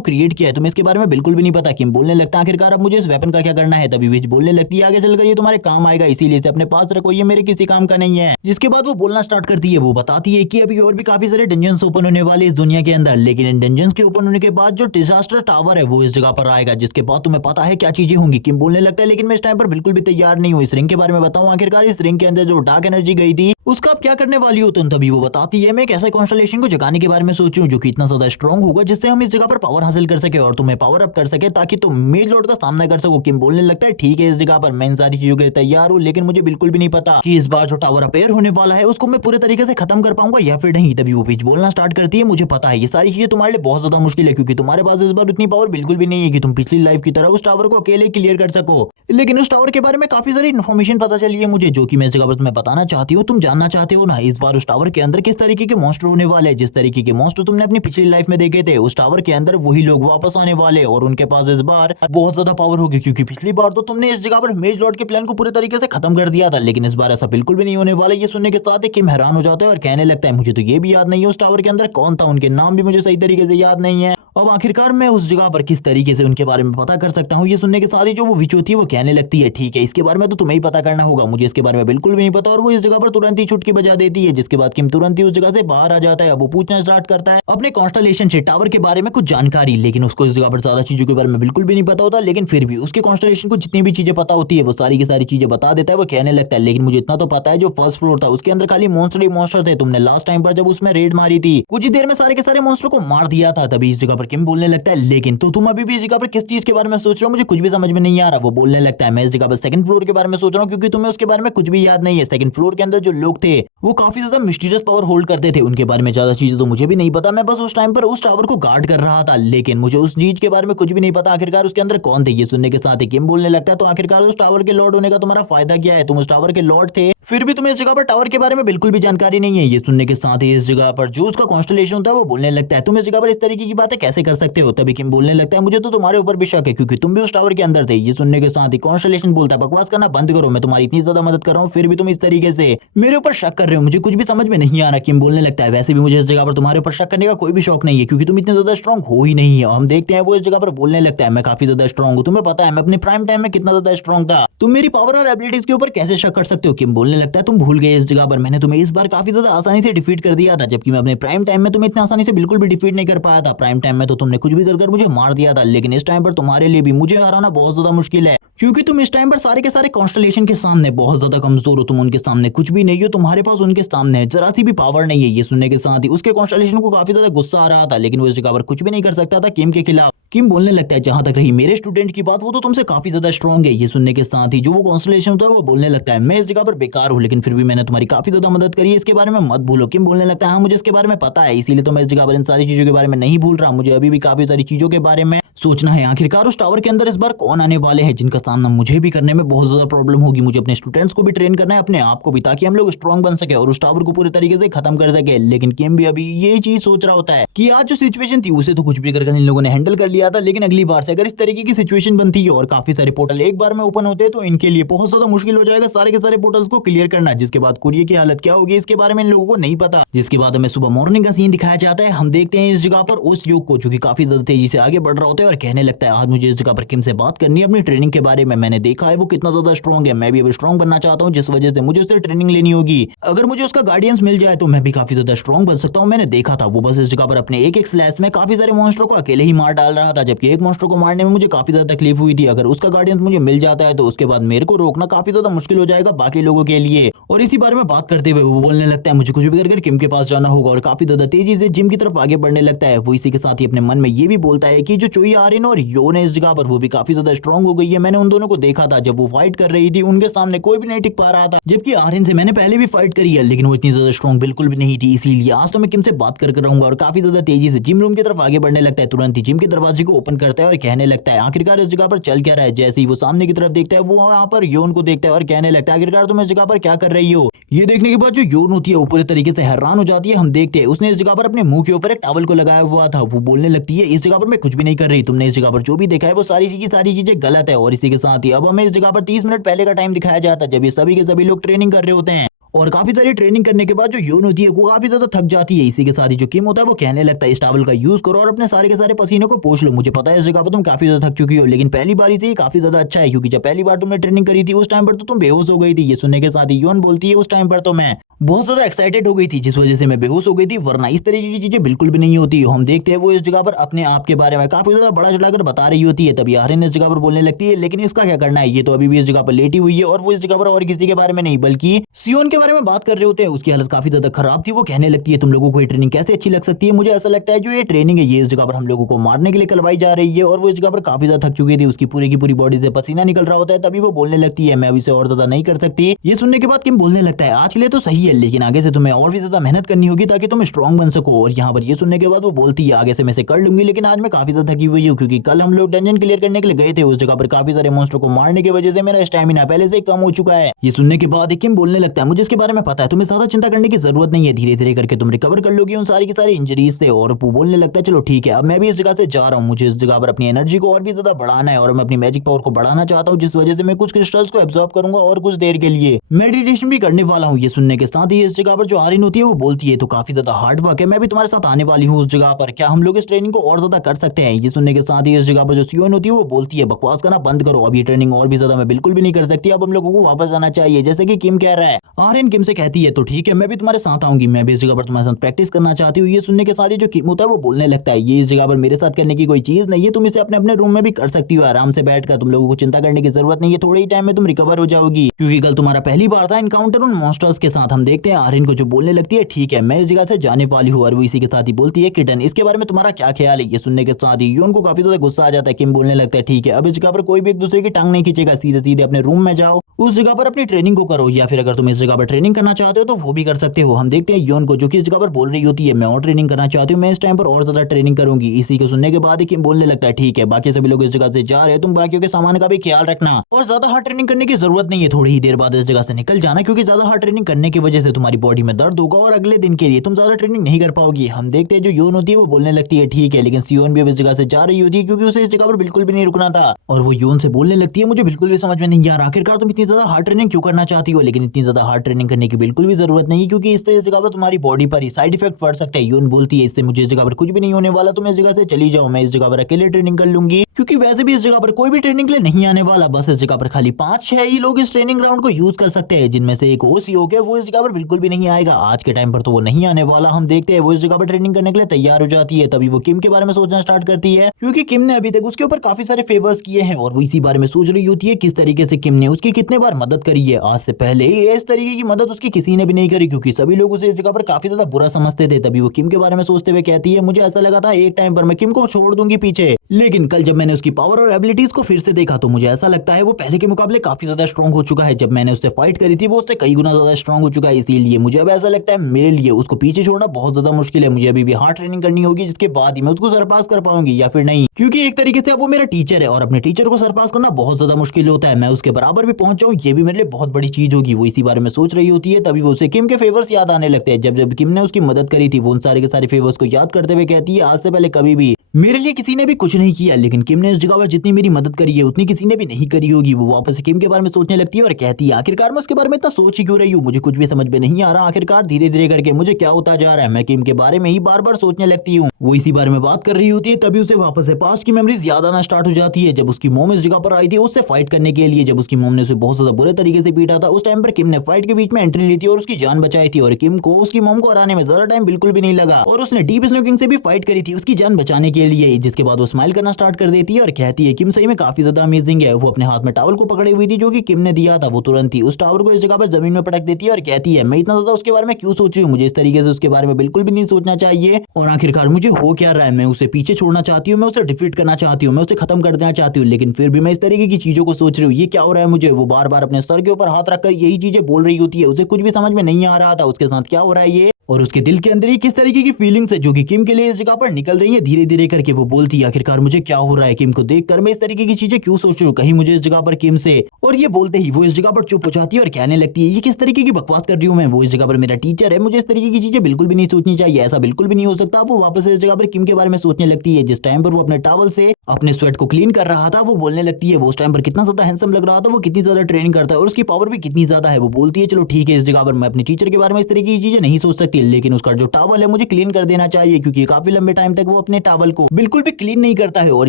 क्रिएट किया है। तुम्हें इसके बारे में बिल्कुल भी नहीं पता। किम बोलने लगता है आखिरकार अब मुझे इस वेपन का क्या करना है। तभी विच बोलने लगती है आगे चलकर ये तुम्हारे काम आएगा इसीलिए इसे अपने पास रखो, ये मेरे किसी काम का नहीं है। जिसके बाद वो बोलना स्टार्ट करती है। वो बताती है कि अभी और भी काफी सारे डंजन्स ओपन होने वाले इस दुनिया के अंदर, लेकिन इन डंजन्स के ओपन होने के बाद जो डिजास्टर टावर है वो इस जगह पर आएगा जिसके बाद तुम्हें पता है क्या चीजें होंगी। किम बोलने लगता है लेकिन मैं इस टाइम पर बिल्कुल भी तैयार नहीं हूँ। इस रिंग के बारे में बताऊं आखिरकार इस रिंग के अंदर जो डार्क एनर्जी गई थी उसका आप क्या करने वाली हो तुम। तभी वो बताती है मैं एक ऐसे कॉन्स्टलेशन को जगाने के बारे में सोच रही हूँ जो कि इतना ज्यादा स्ट्रॉन्ग होगा जिससे हम इस जगह पर पावर हासिल कर सके और तुम्हें पावर अप कर सके ताकि तुम मेज लॉर्ड का सामना कर सको। किम बोलने लगता है ठीक है इस जगह पर मैं इन सारी चीजों के लिए तैयार हूँ लेकिन मुझे बिल्कुल भी नहीं पता कि इस बार जो टावर अपेयर होने वाला है उसको मैं पूरे तरीके से खत्म कर पाऊंगा या फिर नहीं। तभी वो बीच बोलना स्टार्ट करती है मुझे पता है ये सारी चीजें तुम्हारे लिए बहुत ज्यादा मुश्किल है क्योंकि तुम्हारे पास इस बार उतनी पावर बिल्कुल भी नहीं है कि तुम पिछली लाइफ की तरह उस टावर को अकेले क्लियर कर सको। लेकिन उस टावर के बारे में काफी सारी इन्फॉर्मेशन पता चली है मुझे जो कि मैं इस जगह पर तुम्हें बताना चाहती हूँ। तुम जानना चाहते हो ना इस बार उस टावर के अंदर किस तरीके के मॉन्स्टर होने वाले हैं। जिस तरीके के मॉन्स्टर तुमने अपनी पिछली लाइफ में देखे थे उस टावर के अंदर वही लोग वापस आने वाले और उनके पास इस बार बहुत ज्यादा पावर होगी क्योंकि पिछली बार तो तुमने इस जगह पर मेज लॉर्ड के प्लान को पूरे तरीके से खत्म कर दिया था लेकिन इस बार ऐसा बिल्कुल भी नहीं होने वाला। ये सुनने के साथ ही किम हैरान हो जाता है और कहने लगता है मुझे तो ये भी याद नहीं है उस टावर के अंदर कौन था, उनके नाम भी मुझे सही तरीके से याद नहीं है। अब आखिरकार मैं उस जगह पर किस तरीके से उनके बारे में पता कर सकता हूँ। ये सुनने के साथ ही जो वो विच होती है वो कहने लगती है ठीक है इसके बारे में तो तुम्हें ही पता करना होगा, मुझे इसके बारे में बिल्कुल भी नहीं पता। और वो इस जगह पर तुरंत ही चुटकी बजा देती है जिसके बाद किम तुरंत ही उस जगह से बाहर आ जाता है। अब वो पूछना स्टार्ट करता है अपने कॉन्स्टलेशन से टावर के बारे में कुछ जानकारी, लेकिन उसको इस जगह पर ज्यादा चीजों के बारे में बिल्कुल भी नहीं पता होता। लेकिन फिर भी उसके कॉन्स्टलेशन को जितनी भी चीजें पता होती है वो सारी की सारी चीजें बता देता है। वो कहने लगता है लेकिन मुझे इतना तो पता है जो फर्स्ट फ्लोर था उसके अंदर खाली मॉन्स्टर ही मॉन्स्टर थे, तुमने लास्ट टाइम पर जब उसमें रेड मारी थी कुछ ही देर में सारे के सारे मॉन्स्टर को मार दिया था। तभी इस जगह पर किम बोलने लगता है लेकिन तो तुम अभी भी इस जगह पर किस चीज के बारे में सोच रहे हो, मुझे कुछ भी समझ में नहीं आ रहा। वो बोलने लगता है मैं इस जगह पर सेकंड फ्लोर के बारे में सोच रहा हूँ क्योंकि तुम्हें उसके बारे में कुछ भी याद नहीं है। सेकंड फ्लोर के अंदर जो लोग थे वो काफी ज्यादा मिस्टीरियस पावर होल्ड करते थे, उनके बारे में ज्यादा चीजें तो मुझे भी नहीं पता। मैं बस उस टाइम पर उस टावर को गार्ड कर रहा था लेकिन मुझे उस चीज के बारे में कुछ भी नहीं पता आखिरकार उसके अंदर कौन थे। ये सुनने के साथ ही किम बोलने लगता है तो आखिरकार उस टावर के लॉर्ड होने का तुम्हारा फायदा क्या है, तुम उस टावर के लॉर्ड थे फिर भी तुम्हें इस जगह पर टावर के बारे में बिल्कुल भी जानकारी नहीं है। ये सुनने के साथ ही इस जगह पर जो उसका कॉन्स्टलेशन होता है वो बोलने लगता है तुम इस जगह पर इस तरीके की बातें कैसे कर सकते हो। तभी किम बोलने लगता है मुझे तो तुम्हारे ऊपर भी शक है क्योंकि तुम भी उस टावर के अंदर थे। ये सुनने के साथ ही कॉन्स्टलेशन बोलता है बकवास करना बंद करो, मैं तुम्हारी इतनी ज्यादा मदद कर रहा हूँ फिर भी तुम इस तरीके से मेरे ऊपर शक कर रहे हो, मुझे कुछ भी समझ में नहीं आ रहा। किम बोलने लगता है वैसे भी मुझे इस जगह पर तुम्हारे ऊपर शक करने का कोई भी शौक नहीं है क्योंकि तुम इतने ज्यादा स्ट्रॉन्ग हो ही नहीं है। हम देखते हैं वो इस जगह पर बोलने लगता है मैं काफी ज्यादा स्ट्रॉन्ग हूँ, तुम्हें पता है मैं अपने प्राइम टाइम में कितना ज्यादा स्ट्रॉन्ग था, तुम मेरी पावर और एबिलिटीज के ऊपर कैसे शक कर सकते हो। किम बोलने लगता है तुम भूल गए इस जगह पर मैंने तुम्हें इस बार काफी ज्यादा आसानी से डिफीट कर दिया था जबकि मैं अपने प्राइम टाइम में तुम्हें इतनी आसानी से बिल्कुल भी डिफीट नहीं कर पाया था। प्राइम टाइम में तो तुमने कुछ भी कर मुझे मार दिया था लेकिन इस टाइम पर तुम्हारे लिए भी मुझे हराना बहुत ज्यादा मुश्किल है क्योंकि तुम इस टाइम पर सारे के सारे कॉन्स्टलेशन के सामने बहुत ज्यादा कमजोर हो, तुम उनके सामने कुछ भी नहीं हो, तुम्हारे पास उनके सामने जरा सी भी पावर नहीं है। ये सुनने के साथ ही उसके कॉन्स्टलेशन को काफी ज्यादा गुस्सा आ रहा था लेकिन वो इस जगह पर कुछ भी नहीं कर सकता था किम के खिलाफ। किम बोलने लगता है जहां तक रही मेरे स्टूडेंट की बात वो तो तुमसे काफी ज्यादा स्ट्रॉन्ग है। ये सुनने के साथ ही जो वो कॉन्स्टलेशन होता है वो बोलने लगता है मैं इस जगह पर बेकार हूँ लेकिन फिर भी मैंने तुम्हारी काफी ज्यादा मदद करी है, इसके बारे में मत भूलो। किम बोलने लगता है हाँ मुझे इसके बारे में पता है इसीलिए तो मैं इस जगह पर इन सारी चीजों के बारे में नहीं भूल रहा, मुझे अभी भी काफी सारी चीजों के बारे में सोचना है। आखिरकार उस टावर के अंदर इस बार कौन आने वाले हैं जिनका सामना मुझे भी करने में बहुत ज्यादा प्रॉब्लम होगी, मुझे अपने स्टूडेंट्स को भी ट्रेन करना है अपने आप को भी ताकि हम लोग स्ट्रॉन्ग बन सके और उस टावर को पूरे तरीके से खत्म कर सके। लेकिन किम भी अभी यही चीज सोच रहा होता है कि आज जो सिचुएशन थी उसे तो कुछ भी कर इन लोगों ने हैंडल कर लिया था लेकिन अगली बार से अगर इस तरीके की सिचुएशन बनती है और काफी सारे पोर्टल एक बार में ओपन होते हैं तो इनके लिए बहुत ज्यादा मुश्किल हो जाएगा सारे के सारे पोर्टल्स को क्लियर करना, जिसके बाद कुरियर की हालत क्या होगी इसके बारे में इन लोगों को नहीं पता। जिसके बाद हमें सुबह मॉर्निंग का सीन दिखाया जाता है, हम देखते हैं इस जगह पर उस युग को जो कि काफी ज्यादा तेजी से आगे बढ़ रहा होता है और कहने लगता है आज मुझे इस जगह पर किम से बात करनी है अपनी ट्रेनिंग के बारे में, मैंने देखा है वो कितना ज्यादा स्ट्रॉन्ग है, मैं भी अब स्ट्रॉन्ग बनना चाहता हूँ जिस वजह से मुझे उससे ट्रेनिंग लेनी होगी। अगर मुझे उसका गार्डियंस मिल जाए तो मैं भी काफी ज्यादा स्ट्रॉन्ग बन सकता हूँ। मैंने देखा था वो बस इस जगह पर अपने एक स्लैश में काफी सारे मॉन्स्टर को अकेले ही मार डाल रहा रहा था, जबकि एक मॉन्स्टर को मारने में मुझे काफी ज्यादा तकलीफ हुई थी। अगर उसका गार्डियंस मुझे मिल जाता है तो उसके बाद मेरे को रोकना काफी ज्यादा मुश्किल हो जाएगा बाकी लोगों के लिए। और इसी बारे में बात करते हुए वो बोलने लगता है मुझे कुछ भी कर किम के पास जाना होगा और काफी ज्यादा तेजी से जिम की तरफ आगे बढ़ने लगता है। वो इसी के साथ ही अपने मन में ये भी बोलता है कि जो चोई आर्यन और योन है इस जगह पर वो भी काफी ज्यादा स्ट्रांग हो गई है। मैंने उन दोनों को देखा था जब वो फाइट कर रही थी, उनके सामने कोई भी नहीं टिक पा रहा था, जबकि आर्यन से मैंने पहले भी फाइट करी है लेकिन वो इतनी ज्यादा स्ट्रांग बिल्कुल भी नहीं थी। इसीलिए आज तो मैं किम से बात कर रहूंगा। और काफी ज्यादा तेजी से जिम रूम की तरफ आगे बढ़ने लगता है। तुरंत ही जिम के दरवाजे को ओपन करता है और कहने लगता है आखिरकार इस जगह पर चल क्या रहा है। जैसे ही वो सामने की तरफ देखता है वो वहां पर योन को देखता है और कहने लगता है आखिरकार तुम इस जगह पर क्या कर रही हो। ये देखने के बाद जो योन होती है वो पूरे तरीके से हैरान हो जाती है। हम देखते हैं उसने इस जगह पर अपने मुंह के ऊपर एक टॉवल को लगाया हुआ था। वो बोलने लगती है इस जगह पर मैं कुछ भी नहीं कर रही, तुमने इस जगह पर जो भी देखा है वो सारी चीजें गलत है। और इसी के साथ ही अब हमें इस जगह पर 30 मिनट पहले का टाइम दिखाया जाता है जब ये सभी के सभी लोग ट्रेनिंग कर रहे होते हैं। और काफी सारी ट्रेनिंग करने के बाद जो योन होती है वो काफी ज्यादा थक जाती है। इसी के साथ ही जो किम होता है वो कहने लगता है इस टॉवल का यूज करो और अपने सारे के सारे पसीने को पोंछ लो। मुझे पता है इस जगह पर तुम काफी ज्यादा थक चुकी हो लेकिन पहली बारी से ही काफी ज्यादा अच्छा है, क्योंकि जब पहली बार तुमने ट्रेनिंग करी थी उस टाइम पर तो तुम बेहोश हो गई थी। ये सुनने के साथ ही योन बोलती है उस टाइम पर तो मैं बहुत ज्यादा एक्साइटेड हो गई थी जिस वजह से मैं बेहोश हो गई थी, वरना इस तरीके की चीजें बिल्कुल भी नहीं होती। हम देखते हैं वो इस जगह पर अपने आप के बारे में काफी ज्यादा बड़ा चढ़ाकर बता रही होती है। तभी आर्यन इस जगह पर बोलने लगती है लेकिन इसका क्या करना है, ये तो अभी भी इस जगह पर लेटी हुई है और वो इस जगह पर और किसी के बारे में नहीं बल्कि सियोन के बारे में बात कर रहे होते हैं। उसकी हालत काफी ज्यादा खराब थी। वो कहने लगती है तुम लोगों को ये ट्रेनिंग कैसे अच्छी लग सकती है, मुझे ऐसा लगता है जो ये ट्रेनिंग है ये इस जगह पर हम लोगों को मारने के लिए करवाई जा रही है। और वो इस जगह पर काफी ज्यादा थक चुकी थी, उसकी पूरी की पूरी बॉडी से पसीना निकल रहा होता है। तभी वो बोलने लगती है मैं अभी से और ज्यादा नहीं कर सकती। ये सुनने के बाद किम बोलने लगता है आज के लिए तो सही है लेकिन आगे से तुम्हें और भी ज्यादा मेहनत करनी होगी ताकि तुम स्ट्रांग बन सको। और यहाँ पर ये सुनने के बाद वो बोलती है आगे से मैं इसे कर लूंगी लेकिन आज मैं काफी ज्यादा थकी हुई हूँ, क्योंकि कल हम लोग डंजन क्लियर करने के लिए गए थे। उस जगह पर काफी सारे मॉन्स्टर को मारने की वजह से मेरा स्टैमिना पहले से कम हो चुका है। ये सुनने के बाद किम बोलने लगता है मुझे इसके बारे में पता है, तुम्हें ज्यादा चिंता करने की जरूरत नहीं है, धीरे धीरे करके तुम रिकवर कर लोगी उन सारी की सारी इंजरीज से। और वो बोलने लगता है चलो ठीक है अब मैं भी इस जगह से जा रहा हूँ, मुझे इस जगह पर अपनी एनर्जी को और भी ज्यादा बढ़ाना है और मैं अपनी मैजिक पावर को बढ़ाना चाहता हूँ, जिस वजह से मैं कुछ क्रिस्टल्स को एब्जॉर्ब करूंगा और कुछ देर के लिए मेडिटेशन भी करने वाला हूँ। ये सुनने के साथ ही इस जगह पर जो आर्यन होती है वो बोलती है तो काफी ज्यादा हार्ड वर्क है, मैं भी तुम्हारे साथ आने वाली हूँ उस जगह पर, क्या हम लोग इस ट्रेनिंग को और ज्यादा कर सकते हैं। ये सुनने के साथ ही इस जगह पर जो सियोन होती है वो बोलती है बकवास करना बंद करो, अब ये ट्रेनिंग और भी ज्यादा मैं बिल्कुल भी नहीं कर सकती, अब हम लोगों को वापस आना चाहिए जैसे कि किम कह रहा है। आर्यन किम से कहती है तो ठीक है मैं भी तुम्हारे साथ आऊंगी, मैं भी इस जगह पर तुम्हारे साथ प्रैक्टिस करना चाहती हूँ। ये सुनने के साथ ही जो किम होता है वो बोलने लगता है ये इस जगह पर मेरे साथ करने की कोई चीज नहीं है, तुम इसे अपने अपने रूम में भी कर सकती हो आराम से बैठकर, तुम लोगों को चिंता करने की जरूरत नहीं है, थोड़े ही टाइम में तुम रिकवर हो जाओगी, क्योंकि कल तुम्हारा पहली बार था इनकाउंटर उन मॉन्स्टर्स के साथ। हम देखते हैं आर्यन को जो बोलने लगती है ठीक है मैं इस जगह से जाने वाली हूँ। और वो इसी के साथ ही बोलती है किटन इसके बारे में तुम्हारा क्या ख्याल है। ये सुनने के साथ ही योन को काफी ज्यादा गुस्सा आ जाता है। किम बोलने लगता है ठीक है अब इस जगह पर कोई भी एक दूसरे की टांग नहीं खींचेगा, सीधे सीधे अपने रूम में जाओ, उस जगह पर अपनी ट्रेनिंग को करो, या फिर अगर तुम इस जगह पर ट्रेनिंग करना चाहते हो तो वो भी कर सकते हो। हम देखते हैं योन को जो कि इस जगह पर बोल रही होती है मैं और ट्रेनिंग करना चाहती हूँ, मैं इस टाइम पर और ज्यादा ट्रेनिंग करूंगी। इसी को सुनने के बाद ही किम बोलने लगता है ठीक है बाकी सभी लोग इस जगह से जा रहे हैं, तुम बाकियों के सामान का भी ख्याल रखना और ज्यादा हार्ड ट्रेनिंग करने की जरूरत नहीं है, थोड़ी ही देर बाद इस जगह से निकल जाना, क्योंकि ज्यादा हार्ड ट्रेनिंग करने की वजह से तुम्हारी बॉडी में दर्द होगा और अगले दिन के लिए तुम ज्यादा ट्रेनिंग नहीं कर पाओगी। हम देखते हैं जो योन होती है वो बोलने लगती है ठीक है, लेकिन सियोन भी अब इस जगह से जा रही होती है क्योंकि उसे इस जगह पर बिल्कुल भी नहीं रुकना था। और वो योन से बोलने लगती है मुझे बिल्कुल भी समझ में नहीं आ रहा आखिरकार तुम इतनी ज्यादा हार्ड ट्रेनिंग क्यों करना चाहती हो, लेकिन इतनी ज्यादा हार्ड ट्रेनिंग करने की बिल्कुल भी जरूरत नहीं, क्योंकि इससे इस जगह पर तुम्हारी बॉडी पर ही साइड इफेक्ट पड़ सकते हैं। योन बोलती है इससे मुझे इस जगह पर कुछ भी नहीं होने वाला, तुम इस जगह से चली जाओ, मैं इस जगह पर अकेले ट्रेनिंग कर लूंगी, क्योंकि वैसे भी इस जगह पर कोई भी ट्रेनिंग के लिए नहीं आने वाला, बस इस जगह पर खाली 5-6 ही लोग इस ट्रेनिंग ग्राउंड को यूज कर सकते हैं, जिनमें से एक ओसी हो गया वो इस जगह पर बिल्कुल भी नहीं आएगा, आज के टाइम पर तो वो नहीं आने वाला। हम देखते हैं वो इस जगह पर ट्रेनिंग करने के लिए तैयार हो जाती है। तभी वो किम के बारे में सोचना स्टार्ट करती है, क्योंकि किम ने अभी तक उसके ऊपर काफी सारे फेवर्स किए हैं और वो इसी बारे में सोच रही होती है किस तरीके से किम ने उसकी कितने बार मदद करी है। आज से पहले इस तरीके की मदद उसकी किसी ने भी नहीं करी, क्योंकि सभी लोग उसे इस जगह पर काफी ज्यादा बुरा समझते थे। तभी वो किम के बारे में सोचते हुए कहती है मुझे ऐसा लगा था एक टाइम पर मैं किम को छोड़ दूंगी पीछे, लेकिन कल जब मैंने उसकी पावर और एबिलिटीज को फिर से देखा तो मुझे ऐसा लगता है वो पहले के मुकाबले काफी ज्यादा स्ट्रांग हो चुका है। जब मैंने उससे फाइट करी थी वो उससे कई गुना ज्यादा स्ट्रांग हो चुका है, इसीलिए मुझे अब ऐसा लगता है मेरे लिए उसको पीछे छोड़ना बहुत ज्यादा मुश्किल है, मुझे अभी भी हार्ड ट्रेनिंग करनी होगी जिसके बाद ही मैं उसको सरपास कर पाऊंगी या फिर नहीं, क्योंकि एक तरीके से वो मेरा टीचर है और अपने टीचर को सरपास करना बहुत ज्यादा मुश्किल होता है, मैं उसके बराबर भी पहुंच जाऊं ये भी मेरे लिए बहुत बड़ी चीज होगी। वो इसी बारे में सोच रही होती है। तभी वो उसे किम के फेवर्स याद आने लगते हैं। जब जब किम ने उसकी मदद करी थी वो उन सारे के सारे फेवर्स को याद करते हुए कहती है आज से पहले कभी भी मेरे लिए किसी ने भी कुछ नहीं किया, लेकिन किम ने इस जगह पर जितनी मेरी मदद करी है उतनी किसी ने भी नहीं करी होगी। वो वापस से किम के बारे में सोचने लगती है और कहती है आखिरकार मैं उसके बारे में इतना सोच ही क्यों रही हूँ, मुझे कुछ भी समझ में नहीं आ रहा, आखिरकार धीरे धीरे करके मुझे क्या होता जा रहा है, मैं किम के बारे में ही बार बार सोचने लगती हूँ। वो इसी बारे में बात कर रही होती है। तभी उसे वापस से पास्ट की मेमोरीज याद आना स्टार्ट हो जाती है, जब उसकी मॉम इस जगह पर आई थी उससे फाइट करने के लिए, जब उसकी मॉम ने उसे बहुत ज्यादा बुरे तरीके से पीटा था। उस टाइम पर किम ने फाइट के बीच में एंट्री ली थी और उसकी जान बचाई थी, और किम को उसकी मॉम को हराने में ज्यादा टाइम बिल्कुल भी नहीं लगा और उसने डीप स्नोकिंग से भी फाइट करी थी उसकी जान बचाने के लिए, जिसके बाद वो स्माइल करना स्टार्ट कर देती है और कहती है किम सही में काफी ज्यादा अमेजिंग है। वो अपने हाथ में टॉवल को पकड़े हुई थी जो कि किम ने दिया था। वो तुरंत ही उस टावर को इस जगह पर जमीन में पटक देती है और कहती है मैं इतना ज्यादा उसके बारे में क्यों सोच रही हूँ, मुझे इस तरीके से उसके बारे में बिल्कुल भी नहीं सोचना चाहिए। और आखिरकार मुझे हो क्या रहा है, मैं उसे पीछे छोड़ना चाहती हूँ, मैं उसे डिफीट करना चाहती हूँ, मैं उसे खत्म कर देना चाहती हूँ, लेकिन फिर भी मैं इस तरीके की चीजों को सोच रही हूँ, ये क्या हो रहा है मुझे। वो बार बार अपने सर के ऊपर हाथ रखकर यही चीजें बोल रही होती है। उसे कुछ भी समझ में नहीं आ रहा था उसके साथ क्या हो रहा है ये, और उसके दिल के अंदर ही किस तरीके की फीलिंग्स है जो कि किम के लिए इस जगह पर निकल रही है धीरे धीरे करके। वो बोलती है आखिरकार मुझे क्या हो रहा है, किम को देखकर मैं इस तरीके की चीजें क्यों सोच रही हूँ, कहीं मुझे इस जगह पर किम से। और ये बोलते ही वो इस जगह पर चुप हो जाती है और कहने लगती है ये किस तरीके की बकवास कर रही हूँ मैं, वो इस जगह पर मेरा टीचर है, मुझे इस तरीके की चीजें बिल्कुल भी नहीं सोचनी चाहिए, ऐसा बिल्कुल भी नहीं हो सकता। वो वापस इस जगह पर किम के बारे में सोचने लगती है। जिस टाइम पर वो अपने टॉवल से अपने स्वेट को क्लीन कर रहा था, वो बोलने लगती है वो उस टाइम पर कितना ज्यादा हैंडसम लग रहा था, वो कितनी ज्यादा ट्रेनिंग करता है और उसकी पावर भी कितनी ज्यादा है। वो बोलती है चलो ठीक है, इस जगह पर मैं अपने टीचर के बारे में इस तरीके की चीजें नहीं सोच सकती, लेकिन उसका जो टॉवल है मुझे क्लीन कर देना चाहिए, क्योंकि काफी लंबे टाइम तक वो अपने टॉवल को बिल्कुल भी क्लीन नहीं करता है और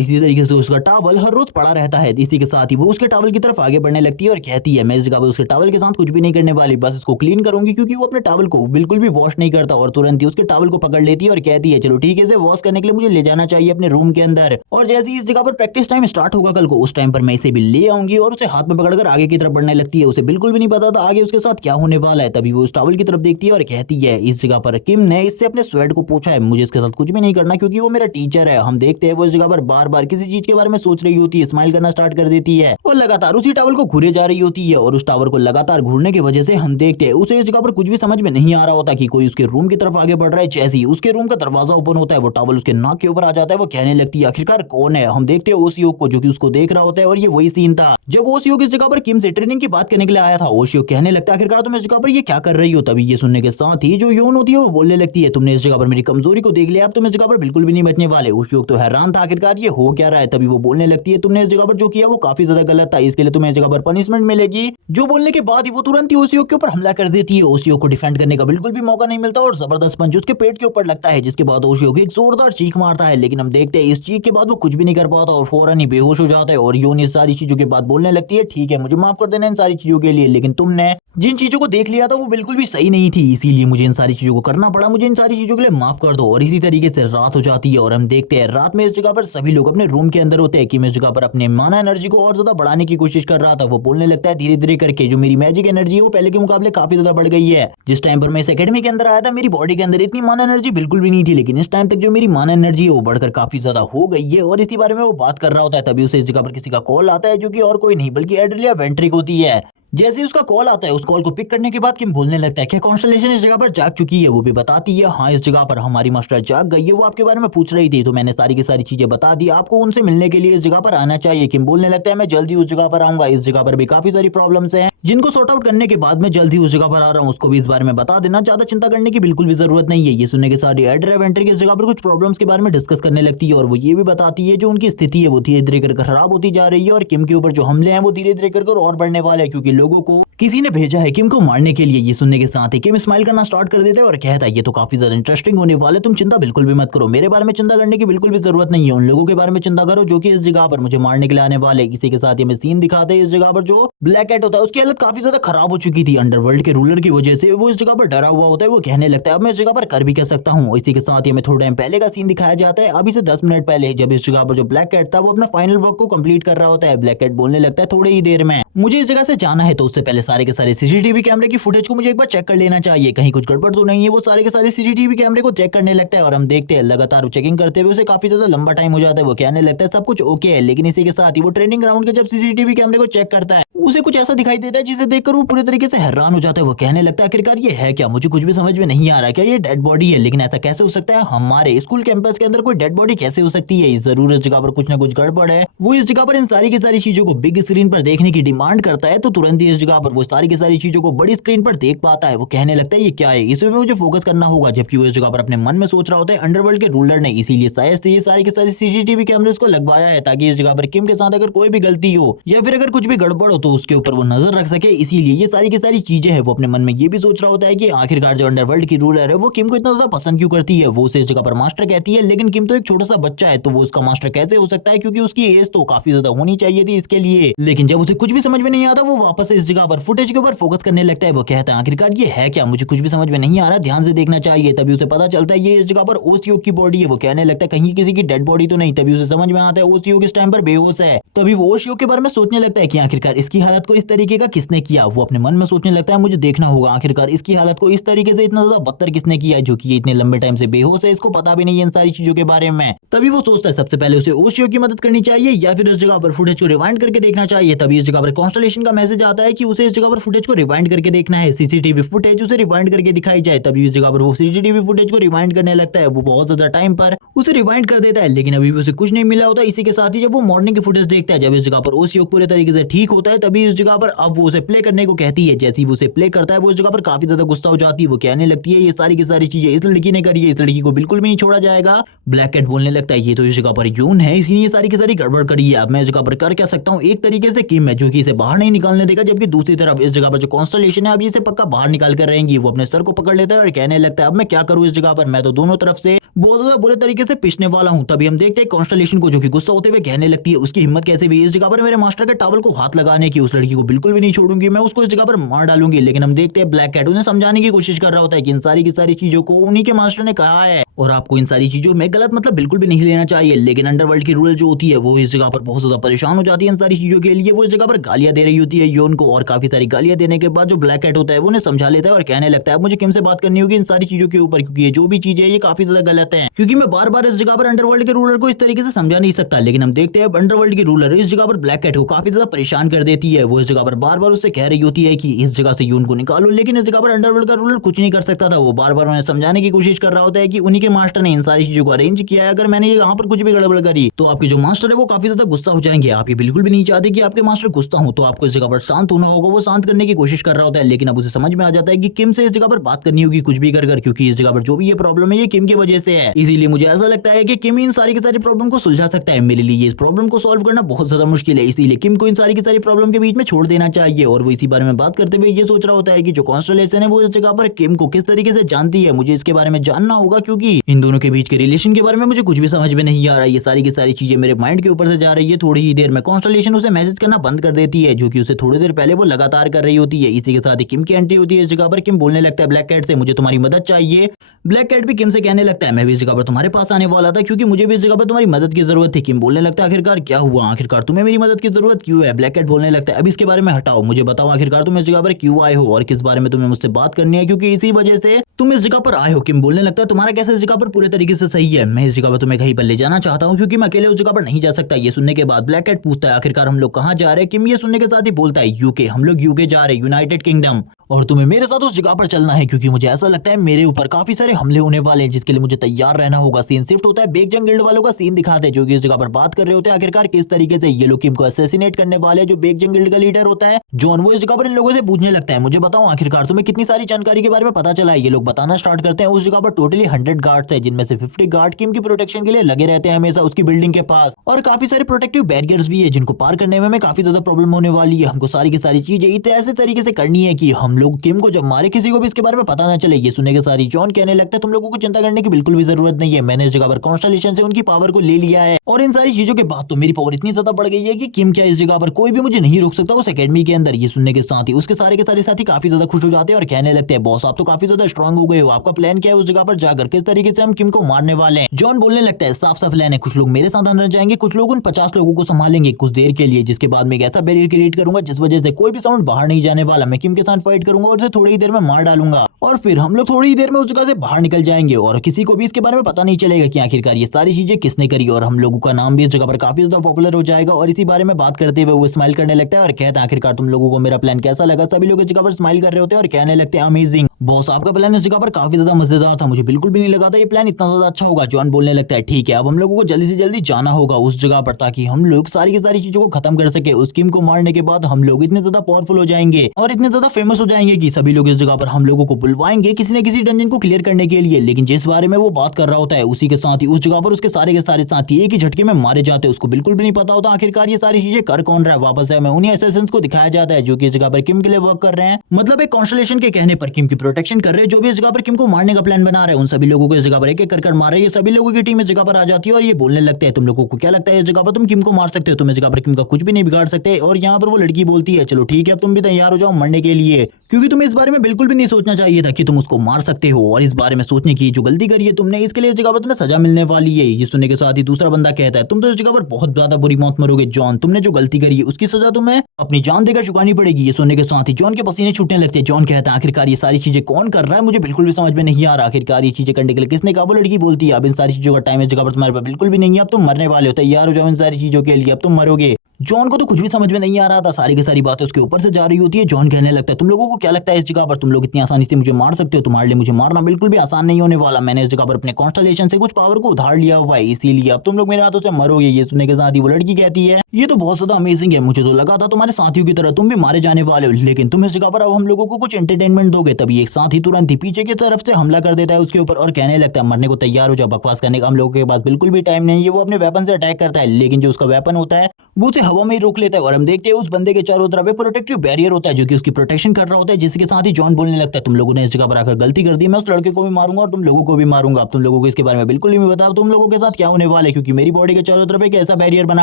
इसी तरीके से उसका टॉवल हर रोज पड़ा रहता है। इसी के साथ ही वो उसके टॉवल की तरफ आगे बढ़ने लगती है और कहती है मैं इस जगह पर उसके टॉवल के साथ कुछ भी नहीं करने वाली, बस इसको क्लीन करूंगी, क्योंकि वो अपने टॉवल को बिल्कुल भी वॉश नहीं करता। और तुरंत ही उसके टॉवल को पकड़ लेती है और कहती है चलो ठीक है, इसे वॉश करने के लिए मुझे ले जाना चाहिए अपने रूम के अंदर, और जैसे ही इस जगह पर प्रैक्टिस टाइम स्टार्ट होगा कल को, उस टाइम पर मैं इसे भी ले आऊंगी। और उसे हाथ में पकड़कर आगे की तरफ बढ़ने लगती है। उसे बिल्कुल भी नहीं पता था आगे उसके साथ क्या होने वाला है। तभी वो उस टॉवल की तरफ देखती है और कहती है इस जगह पर किम ने इससे अपने स्वेट को पूछा है, मुझे इसके साथ कुछ भी नहीं करना क्योंकि वो मेरा टीचर है। हम देखते हैं वो इस जगह पर बार बार किसी चीज के बारे में सोच रही होती है, स्माइल करना स्टार्ट कर देती है और लगातार उसी टावर को घूरे जा रही होती है। और उस टावर को लगातार घूरने की वजह से हम देखते हैं उसे इस जगह पर कुछ भी समझ में नहीं आ रहा होता कि कोई उसके रूम की तरफ आगे बढ़ रहा है। जैसे ही उसके रूम का दरवाजा ओपन होता है, वो टावल उसके नाक के ऊपर आ जाता है। वो कहने लगती है आखिरकार कौन है। हम देखते हैं ओशियो को जो कि उसको देख रहा होता है और ये वही सीन था जब ओशियो इस जगह पर किम से ट्रेनिंग की बात करने के लिए आया था। ओशियो कहने लगता है आखिरकार तुम इस जगह पर ये क्या कर रही हो। तभी ये सुनने के साथ ही जो योन होती है वो बोलने लगती है तुमने इस जगह पर मेरी कमजोरी को देख लिया, अब तुम इस जगह पर बिल्कुल भी नहीं बचने वाले। ओशियो तो हैरान था आखिरकार ये हो क्या रहा है। तभी वो बोलने लगती है तुमने इस जगह पर जो किया वो काफी ज्यादा गलत था, इसके लिए तुम्हें इस जगह पर पनिशमेंट मिलेगी। जो बोलने के बाद ही वो तुरंत ही ओशियो के ऊपर हमला कर देती है। ओशियो को डिफेंड करने का बिल्कुल भी मौका नहीं मिलता और जबरदस्त पंच उसके पेट के ऊपर लगता है, जिसके बाद ओशियो एक जोरदार चीख मारता है। लेकिन हम देखते हैं इस चीख के बाद वो कुछ भी नहीं कर पाता और फौरन ही बेहोश हो जाता है। और योन इस सारी चीजों के बाद बोलने लगती है ठीक है, मुझे माफ कर देना इन सारी चीजों के लिए, लेकिन तुमने जिन चीजों को देख लिया था वो बिल्कुल भी सही नहीं थी, इसीलिए मुझे इन सारी चीजों को करना पड़ा, मुझे इन सारी चीजों के लिए माफ कर दो। और इसी तरीके से रात हो जाती है और हम देखते हैं रात में इस जगह पर सभी लोग अपने रूम के अंदर होते हैं। कि इस जगह पर अपने माना एनर्जी को और ज्यादा बढ़ाने की कोशिश कर रहा था। वो बोलने लगता है धीरे धीरे करके जो मेरी मैजिक एनर्जी है वो पहले के मुकाबले काफी ज्यादा बढ़ गई है। जिस टाइम पर मैं इस एकेडमी के अंदर आया था मेरी बॉडी के अंदर इतनी माना एनर्जी बिल्कुल भी नहीं थी, लेकिन इस टाइम तक जो मेरी माना एनर्जी है वो बढ़कर काफी ज्यादा हो गई है। और इसी बारे में वो बात कर रहा होता है। तभी उसे इस जगह पर किसी का कॉल आता है जो कि और कोई नहीं बल्कि एड्रिया वेंट्रिक होती है। जैसे ही उसका कॉल आता है उस कॉल को पिक करने के बाद किम बोलने लगता है क्या कॉन्स्टलेशन इस जगह पर जाग चुकी है। वो भी बताती है हाँ इस जगह पर हमारी मास्टर जाग गई है, वो आपके बारे में पूछ रही थी तो मैंने सारी की सारी चीजें बता दी, आपको उनसे मिलने के लिए इस जगह पर आना चाहिए। किम बोलने लगता है मैं जल्दी उस जगह पर आऊंगा, इस जगह पर भी काफी सारी प्रॉब्लम्स हैं जिनको सॉर्ट आउट करने के बाद मैं जल्दी उस जगह पर आ रहा हूँ, उसको भी इस बारे में बता देना, ज्यादा चिंता करने की बिल्कुल भी जरूरत नहीं है। ये सुनने के साथ एड्रिया वेंट्रिक इस जगह पर कुछ प्रॉब्लम्स के बारे में डिस्कस करने लगती है और वो ये भी बताती है जो उनकी स्थिति है वो धीरे धीरे कर खराब होती जा रही है और किम के ऊपर जो हमले हैं वो धीरे धीरे कर और बढ़ने वाले हैं, क्योंकि लोगों को किसी ने भेजा है किम को मारने के लिए। ये सुनने के साथ ही किम स्माइल करना स्टार्ट कर देता है और कहता है ये तो काफी ज्यादा इंटरेस्टिंग होने वाला है, तुम चिंता बिल्कुल भी मत करो, मेरे बारे में चिंता करने की बिल्कुल भी जरूरत नहीं है, उन लोगों के बारे में चिंता करो जो कि इस जगह पर मुझे मारने के लिए आने वाले। इसी के साथ ही हमें सीन दिखाते हैं इस जगह पर जो ब्लैक कैट होता है उसकी हालत काफी ज्यादा खराब हो चुकी थी अंडरवर्ल्ड के रूलर की वजह से। वो इस जगह पर डरा हुआ होता है, वो कहने लगता है अब मैं इस जगह पर कर भी कह सकता हूँ। इसी के साथ ही हमें थोड़ा टाइम पहले का सीन दिखाया जाता है, अभी से 10 मिनट पहले, जब इस जगह पर जो ब्लैक कैट था वो अपना फाइनल वर्क को कंप्लीट कर रहा होता है। ब्लैक कैट बोलने लगता है थोड़ी ही देर में मुझे इस जगह से जाना है, तो उससे पहले सारे के सारे सीसीटीवी कैमरे की फुटेज को मुझे एक बार चेक कर लेना चाहिए, कहीं कुछ गड़बड़ तो नहीं है। वो सारे के सारे सीसीटीवी कैमरे को चेक करने लगता है और हम देखते हैं लगातार चेकिंग करते हुए उसे काफी ज्यादा लंबा टाइम हो जाता है। वो कहने लगता है सब कुछ ओके है, लेकिन इसी के साथ ही वो ट्रेनिंग ग्राउंड के जब सीसीटीवी कैमरे को चेक करता है उसे कुछ ऐसा दिखाई देता है जिसे देखकर वो पूरे तरीके से हैरान हो जाता है। वो कहने लगता है आखिरकार ये है क्या, मुझे कुछ भी समझ में नहीं आ रहा, क्या ये डेड बॉडी है, लेकिन ऐसा कैसे हो सकता है, हमारे स्कूल कैंपस के अंदर कोई डेड बॉडी कैसे हो सकती है, जरूर इस जगह पर कुछ ना कुछ गड़बड़ है। वो इस जगह पर इन सारी की सारी चीजों को बिग स्क्रीन पर देखने की डिमांड करता है, तो तुरंत ही इस जगह पर वो सारी की सारी चीजों को बड़ी स्क्रीन पर देख पाता है। वो कहने लगता है ये क्या है, इसमें मुझे फोकस करना होगा, जबकि वो इस जगह पर अपने मन में सोच रहा होता है अंडरवर्ल्ड के रूलर ने इसीलिए शायद से ये सारी की सारी सीसीटीवी कैमरेस को लगवाया है ताकि इस जगह पर किम के साथ अगर कोई भी गलती हो या फिर अगर कुछ भी गड़बड़ हो तो उसके ऊपर वो नजर रख सके, इसीलिए ये सारी की सारी चीजें हैं। वो अपने मन में ये भी सोच रहा होता है कि आखिरकार जो अंडरवर्ल्ड की रूलर है वो किम को इतना ज्यादा पसंद क्यों करती है। वो उसे इस जगह पर मास्टर कहती है, लेकिन किम तो एक छोटा सा बच्चा है, तो वो उसका मास्टर कैसे हो सकता है, क्योंकि उसकी एज तो काफी ज्यादा होनी चाहिए थी इसके लिए। लेकिन जब उसे कुछ भी समझ में नहीं आता, वो वापस से इस जगह पर फुटेज के ऊपर फोकस करने लगता है। वो कहता है आखिरकार ये है क्या, मुझे कुछ भी समझ में नहीं आ रहा, ध्यान से देखना चाहिए। तभी उसे पता चलता है ये इस जगह पर ओसियोक की बॉडी है। वो कहने लगता है कहीं किसी की डेड बॉडी तो नहीं। तभी उसे समझ में आता है ओसियोक इस टाइम पर बेहोश है। तभी वो ओसियोक के बारे में सोचने लगता है कि आखिरकार इसकी हालत को इस तरीके का किसने किया। वो अपने मन में सोचने लगता है मुझे देखना होगा आखिरकार इसकी हालत को इस तरीके से इतना ज्यादा बदतर किसने किया है, जो कि ये इतने लंबे टाइम से बेहोश है, इसको पता भी नहीं है इन सारी चीजों के बारे में। तभी वो सोचता है सबसे पहले उसे ओशियो की मदद करनी चाहिए या फिर इस जगह पर फुटेज को रिवाइंड करके देखना चाहिए। तभी इस जगह पर कॉन्स्टलेशन का मैसेज आता है कि उसे इस जगह पर फुटेज को रिवाइंड करके देखना है, सीसीटीवी फुटेज उसे रिवाइंड करके दिखाई जाए। तभी इस जगह पर वो सीसीटीवी फुटेज को रिवाइंड करने लगता है। वो बहुत ज्यादा टाइम पर उसे रिवाइंड कर देता है, लेकिन अभी भी उसे कुछ नहीं मिला होता। इसी के साथ ही जब वो मॉर्निंग की फुटेज देखता है, जब इस जगह पर ओशियो पूरे तरीके से ठीक होता है, तभी इस जगह पर अब वो उसे प्ले करने को कहती है। जैसे ही वो उसे प्ले करता है, वो इस जगह पर काफी ज्यादा गुस्सा हो जाती है। वो कहने लगती है ये सारी की सारी चीजें इस लड़की ने करी है, इस लड़की को बिल्कुल भी नहीं छोड़ा जाएगा। ब्लैक कैट बोलने लगता है ये तो इस जगह पर यून है, इसीलिए सारी की सारी गड़बड़ करी है। अब मैं इस जगह पर कर क्या सकता हूँ, एक तरीके से किम है जो कि इसे बाहर नहीं निकालने देगा, जबकि दूसरी तरफ इस जगह पर जो कॉन्स्टलेशन है अब इसे पक्का बाहर निकाल कर रहेंगी। वो अपने सर को पकड़ लेता है और कहने लगता है अब मैं क्या करूँ इस जगह पर, मैं तो दोनों तरफ से बहुत ज्यादा बुरे तरीके से पिसने वाला हूँ। तभी हम देखते हैं कॉन्स्टलेशन को जो कि गुस्सा होते हुए कहने लगती है उसकी हिम्मत कैसे भी इस जगह पर मेरे मास्टर के टॉवल को हाथ लगाने की, उस लड़की को बिल्कुल भी नहीं छोड़ूंगी, मैं उसको इस जगह पर मार डालूंगी। लेकिन हम देखते हैं ब्लैक कैट उन्हें समझाने की कोशिश कर रहा होता है कि इन सारी की सारी चीजों को उन्हीं के मास्टर ने कहा है और आपको इन सारी चीजों में गलत मतलब बिल्कुल भी नहीं लेना चाहिए। लेकिन अंडरवर्ल्ड की रूलर जो होती है वो इस जगह पर बहुत ज्यादा परेशान हो जाती है इन सारी चीजों के लिए। वो इस जगह पर गालियां दे रही होती है योन को, और काफी सारी गालियां देने के बाद जो ब्लैक कैट होता है वो उन्हें समझा लेता है और कहने लगता है मुझे किम से बात करनी होगी इन सारी चीजों के ऊपर, क्योंकि ये जो भी चीजें ये काफी ज्यादा गलत है, क्योंकि मैं बार बार इस जगह पर अंडरवर्ल्ड के रूलर को इस तरीके से समझा नहीं सकता। लेकिन हम देखते हैं अंडरवर्ल्ड की रूलर इस जगह पर ब्लैक कैट को काफी ज्यादा परेशान कर देती है। वो इस जगह पर बार बार उससे कह रही होती है कि इस जगह से यून को निकालो, लेकिन इस जगह पर अंडरवर्ल्ड का रूलर कुछ नहीं कर सकता था। वो बार बार उन्हें समझाने की कोशिश कर रहा होता है कि उन्हीं के मास्टर ने इन सारी चीजों को अरेंज किया है, अगर मैंने ये यहाँ पर कुछ भी गड़बड़ करी तो आपके जो मास्टर है वो काफी ज्यादा गुस्सा हो जाएंगे। आप ये बिल्कुल भी नहीं चाहते कि आपके मास्टर गुस्सा हो, तो आपको इस जगह पर शांत होना होगा। वो शांत करने की कोशिश कर रहा होता है, लेकिन अब उसे समझ में आ जाता है कि किम से इस जगह पर बात करनी होगी कुछ भी कर, क्योंकि इस जगह पर जो भी ये प्रॉब्लम है ये किम की वजह से है। इसीलिए मुझे ऐसा लगता है कि किम इन सारी की सारी प्रॉब्लम को सुलझा सकता है। मेरे लिए इस प्रॉब्लम को सॉल्व करना बहुत ज्यादा मुश्किल है, इसीलिए किम को इन सारी की सारी प्रॉब्लम के बीच में छोड़ देना चाहिए। और वो इसी बारे में बात करते हुए ये सोच रहा होता है कि जो कॉन्स्टलेशन है वो इस जगह पर किम को किस तरीके से जानती है, मुझे इसके बारे में जानना होगा, क्योंकि इन दोनों के बीच के रिलेशन के बारे में मुझे कुछ भी समझ में नहीं आ रहा। ये सारी की सारी चीजें मेरे माइंड के ऊपर से जा रही है। थोड़ी ही देर में कॉन्स्टलेशन उसे मैसेज करना बंद कर देती है, जो कि उसे थोड़ी देर पहले वो लगातार कर रही होती है। इसी के साथ ही किम की एंट्री होती है इस जगह पर। किम बोलने लगता है ब्लैक कैट से मुझे तुम्हारी मदद चाहिए। ब्लैक कैट भी किम से कहने लगता है मैं भी इस जगह पर तुम्हारे पास आने वाला था, क्योंकि मुझे भी इस जगह पर तुम्हारी मदद की जरूरत थी। किम बोलने लगता है आखिरकार क्या हुआ, आखिरकार तुम्हें मेरी मदद की जरूरत क्यों है। ब्लैक कैट बोलने लगता है अब इसके बारे में हटाओ, मुझे बताओ आखिरकार तुम इस जगह पर क्यों आए हो और किस बारे में तुम्हें मुझसे बात करनी है, क्योंकि इसी वजह से तुम इस जगह पर आए हो। किम बोलने लगता है तुम्हारा कैसे इस जगह पर पूरे तरीके से सही है, मैं इस जगह पर तुम्हें कहीं पर ले जाना चाहता हूँ, क्योंकि मैं अकेले उस जगह पर नहीं जा सकता। ये सुनने के बाद ब्लैक कैट पूछता है आखिरकार हम लोग कहाँ जा रहे हैं। किम ये सुनने के साथ ही बोलता है यूके, हम लोग यूके जा रहे हैं, यूनाइटेड किंगडम, और तुम्हें मेरे साथ उस जगह पर चलना है, क्योंकि मुझे ऐसा लगता है मेरे ऊपर काफी सारे हमले होने वाले हैं, जिसके लिए मुझे तैयार रहना होगा। सीन शिफ्ट होता है बेकजंग गिल्ड वालों का सीन दिखाते हैं, जो कि इस जगह पर बात कर रहे होते हैं आखिरकार किस तरीके से ये लोग किम को असैसिनेट करने वाले हैं। जो बेकजंग गिल्ड का लीडर होता है जॉन, वो इस जगह पर इन लोगों से पूछने लगता है मुझे बताओ आखिरकार तुम्हें कितनी सारी जानकारी के बारे में पता चला है। ये लोग बताना स्टार्ट करते हैं उस जगह पर टोटली 100 गार्ड्स है, जिनमें से 50 गार्ड किम की प्रोटेक्शन के लिए लगे रहते हैं हमेशा उसकी बिल्डिंग के पास, और काफी सारे प्रोटेक्टिव बैरियर्स भी है जिनको पार करने में हमें काफी ज्यादा प्रॉब्लम होने वाली है। हमको सारी की सारी चीजें इतने ऐसे तरीके से करनी है कि हम लोग किम को जब मारे किसी को भी इसके बारे में पता ना चले। ये सुनने के सारी जॉन कहने लगता है तुम लोगों को चिंता करने की बिल्कुल भी जरूरत नहीं है, मैंने इस जगह पर कॉन्स्टलेशन से उनकी पावर को ले लिया है, और इन सारी चीजों के बाद तो मेरी पावर इतनी ज्यादा बढ़ गई है कि किम क्या इस जगह पर कोई भी मुझे नहीं रोक सकता उस एकेडमी के अंदर। ये सुनने के साथ ही उसके सारे के सारे साथी काफी ज्यादा खुश हो जाते हैं और कहने लगते हैं बॉस आप तो काफी ज्यादा स्ट्रांग हो गए हो, आपका प्लान क्या है उस जगह पर जाकर, किस तरीके से हम किम को मारने वाले हैं। जॉन बोलने लगता है साफ साफ प्लान है, कुछ लोग मेरे साथ अंदर जाएंगे, कुछ लोग उन 50 लोगों को संभालेंगे कुछ देर के लिए, जिसके बाद में एक ऐसा बैरियर क्रिएट करूंगा जिस वजह से कोई भी साउंड बाहर नहीं जाने वाला। मैं किम के साथ फाइट करूंगा और उसे थोड़ी ही देर में मार डालूंगा, और फिर हम लोग थोड़ी ही देर में उस जगह से बाहर निकल जाएंगे और किसी को भी इसके बारे में पता नहीं चलेगा कि आखिरकार ये सारी चीजें किसने करी, और हम लोगों का नाम भी इस जगह पर काफी ज्यादा पॉपुलर हो जाएगा। और इसी बारे में बात करते हुए वो स्माइल करने लगता है और कहता है आखिरकार तुम लोगों को मेरा प्लान कैसा लगा। सभी लोग इस जगह पर स्माइल कर रहे होते हैं और कहने लगते हैं अमेजिंग। बॉस आपका प्लान इस जगह पर काफी ज्यादा मजेदार था, मुझे बिल्कुल भी नहीं लगा था ये प्लान इतना ज्यादा अच्छा होगा। जॉन बोलने लगता है ठीक है अब हम लोगों को जल्दी से जल्दी जाना होगा उस जगह पर ताकि हम लोग सारी की सारी चीजों को खत्म कर सके। उस किम को मारने के बाद हम लोग इतने ज्यादा पावरफुल हो जाएंगे और इतने ज्यादा फेमस हो जाएंगे कि सभी लोग इस जगह पर हम लोगों को बुलवाएंगे किसी न किसी डंजन को क्लियर करने के लिए। लेकिन जिस बारे में वो बात कर रहा होता है उसी के साथ ही उस जगह पर उसके सारे के सारे साथी एक ही झटके में मारे जाते हैं। उसको बिल्कुल भी नहीं पता होता आखिरकार ये सारी चीजें कर कौन रहा है। वापस है मैं उन्हीं असैसिन्स को दिखाया जाता है जो कि इस जगह पर किम के लिए वर्क कर रहे हैं, मतलब एक कॉन्स्टलेशन के कहने पर किम की प्रोटेक्शन कर रहे हैं। जो भी इस जगह पर किम को मारने का प्लान बना रहे हैं उन सभी लोगों को इस जगह पर एक एक कर मार रहे हैं। सभी लोगों की टीम इस जगह पर आ जाती है और ये बोलने लगते हैं तुम लोगों को क्या लगता है इस जगह पर तुम किम को मार सकते हो, तुम इस जगह पर किम का कुछ भी नहीं बिगाड़ सकते। और यहाँ पर वो लड़की बोलती है चलो ठीक है अब तुम भी तैयार हो जाओ मरने के लिए, क्योंकि तुम्हें इस बारे में बिल्कुल भी नहीं सोचना चाहिए था कि तुम उसको मार सकते हो। और इस बारे में सोचने की जो गलती करी है तुमने इसके लिए इस जगह पर तुम्हें सजा मिलने वाली है। ये सुनने के साथ ही दूसरा बंदा कहता है तुम तो इस जगह पर बहुत ज्यादा बुरी मौत मरोगे जॉन, तुमने जो गलती करी है उसकी सजा तुम्हें अपनी जान देकर चुकानी पड़ेगी। ये सुनने के साथ ही जॉन के पसीने छूटने लगते हैं। जॉन कहता है आखिरकार ये सारी चीजें कौन कर रहा है मुझे बिल्कुल भी समझ में नहीं आ रहा, आखिरकार ये चीजें करने के लिए किसने कहा। वो लड़की बोलती है अब इन सारी चीजों का टाइम इस जगह पर तुम्हारे पास बिल्कुल भी नहीं है, अब तुम मरने वाले हो, तैयार हो जाओ इन सारी चीजों के लिए अब तुम मरोगे। जॉन को तो कुछ भी समझ में नहीं आ रहा था, सारी की सारी बातें उसके ऊपर से जा रही होती है। जॉन कहने लगता है तुम लोगों को क्या लगता है इस जगह पर तुम लोग इतनी आसानी से मुझे मार सकते हो, तुम्हारे लिए मुझे मारना बिल्कुल भी आसान नहीं होने वाला। मैंने इस जगह पर अपने कॉन्स्टलेशन से कुछ पावर को उधार लिया हुआ है इसीलिए अब तुम लोग मेरे हाथों से मरोगे। ये सुनने के साथ ही वो लड़की कहती है ये तो बहुत ज्यादा अमेजिंग है, मुझे तो लगा था तुम्हारे साथियों की तरह तुम भी मारे जाने वाले हो, लेकिन तुम इस जगह पर अब हम लोगों को कुछ एंटरटेनमेंट दोगे। तभी एक साथ ही तुरंत ही पीछे की तरफ से हमला कर देता है उसके ऊपर और कहने लगता है मरने को तैयार हो जाओ, बकवास करने का हम लोगों के पास बिल्कुल भी टाइम नहीं है। वो अपने वेपन से अटैक करता है लेकिन जो उसका वेपन होता है वो उसे हवा में ही रोक लेता है और हम देखते हैं उस बंदे के चारों तरफ एक प्रोटेक्टिव बैरियर होता है जो कि उसकी प्रोटेक्शन कर रहा होता है। जिसके साथ ही जॉन बोलने लगता है तुम लोगों ने इस जगह पर आकर गलती कर दी, मैं उस लड़के को भी मारूंगा और तुम लोगों को भी मारूंगा। अब तुम लोगों को इसके बारे में बिल्कुल नहीं पता तुम लोगों के साथ क्या होने वाला है, क्योंकि मेरी बॉडी के चारों तरफ एक ऐसा बैरियर बना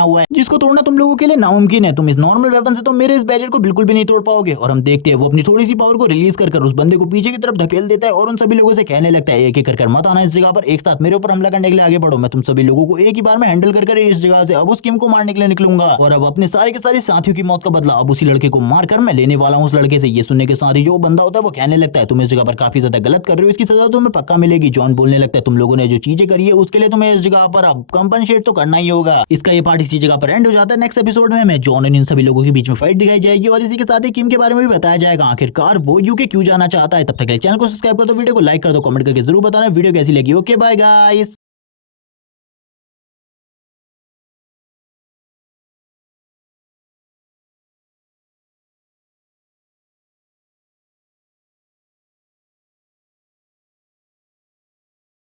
हुआ है जिसको तोड़ना तुम लोगों के लिए नामुमकिन है। तुम इस नॉर्मल वेपन से तो मेरे इस बैरियर को बिल्कुल भी नहीं तोड़ पाओगे। और हम देखते हैं वो अपनी थोड़ी सी पावर को रिलीज कर उस बंदे को पीछे की तरफ धकेल देता है और उन सभी लोगों से कहने लगता है एक एक कर मत आना इस जगह पर, एक साथ मेरे ऊपर हमला करने के लिए आगे बढ़ो, मैं तुम सभी लोगों को एक ही बार में हैंडल कर इस जगह से अब उस किम को मारने के लिए निकलूंगा और अब अपने सारे के सारे साथियों की मौत का बदला अब उसी लड़के को मारकर मैं लेने वाला हूं उस लड़के से। ये सुनने के साथ ही जो बंदा होता है वो कहने लगता है तुम इस जगह पर काफी ज्यादा गलत कर रहे हो, इसकी सजा तुम्हें पक्का मिलेगी। जॉन बोलने लगता है तुम लोगों ने जो चीजें करी है उसके लिए तुम्हें इस जगह पर अब कंपनसेट तो करना ही होगा। इसका ये पार्ट इसी जगह पर एंड हो जाता है। नेक्स्ट एपिसोड में मैं जॉन और इन सभी लोगों के बीच में फाइट दिखाई जाएगी और इसी के साथ ही किम के बारे में भी बताया जाएगा आखिरकार वो यूके क्यों जाना चाहता है। तब तक चैनल को सब्सक्राइब कर दो, वीडियो को लाइक कर दो, कमेंट करके जरूर बताना वीडियो कैसी लगी। Okay bye guys.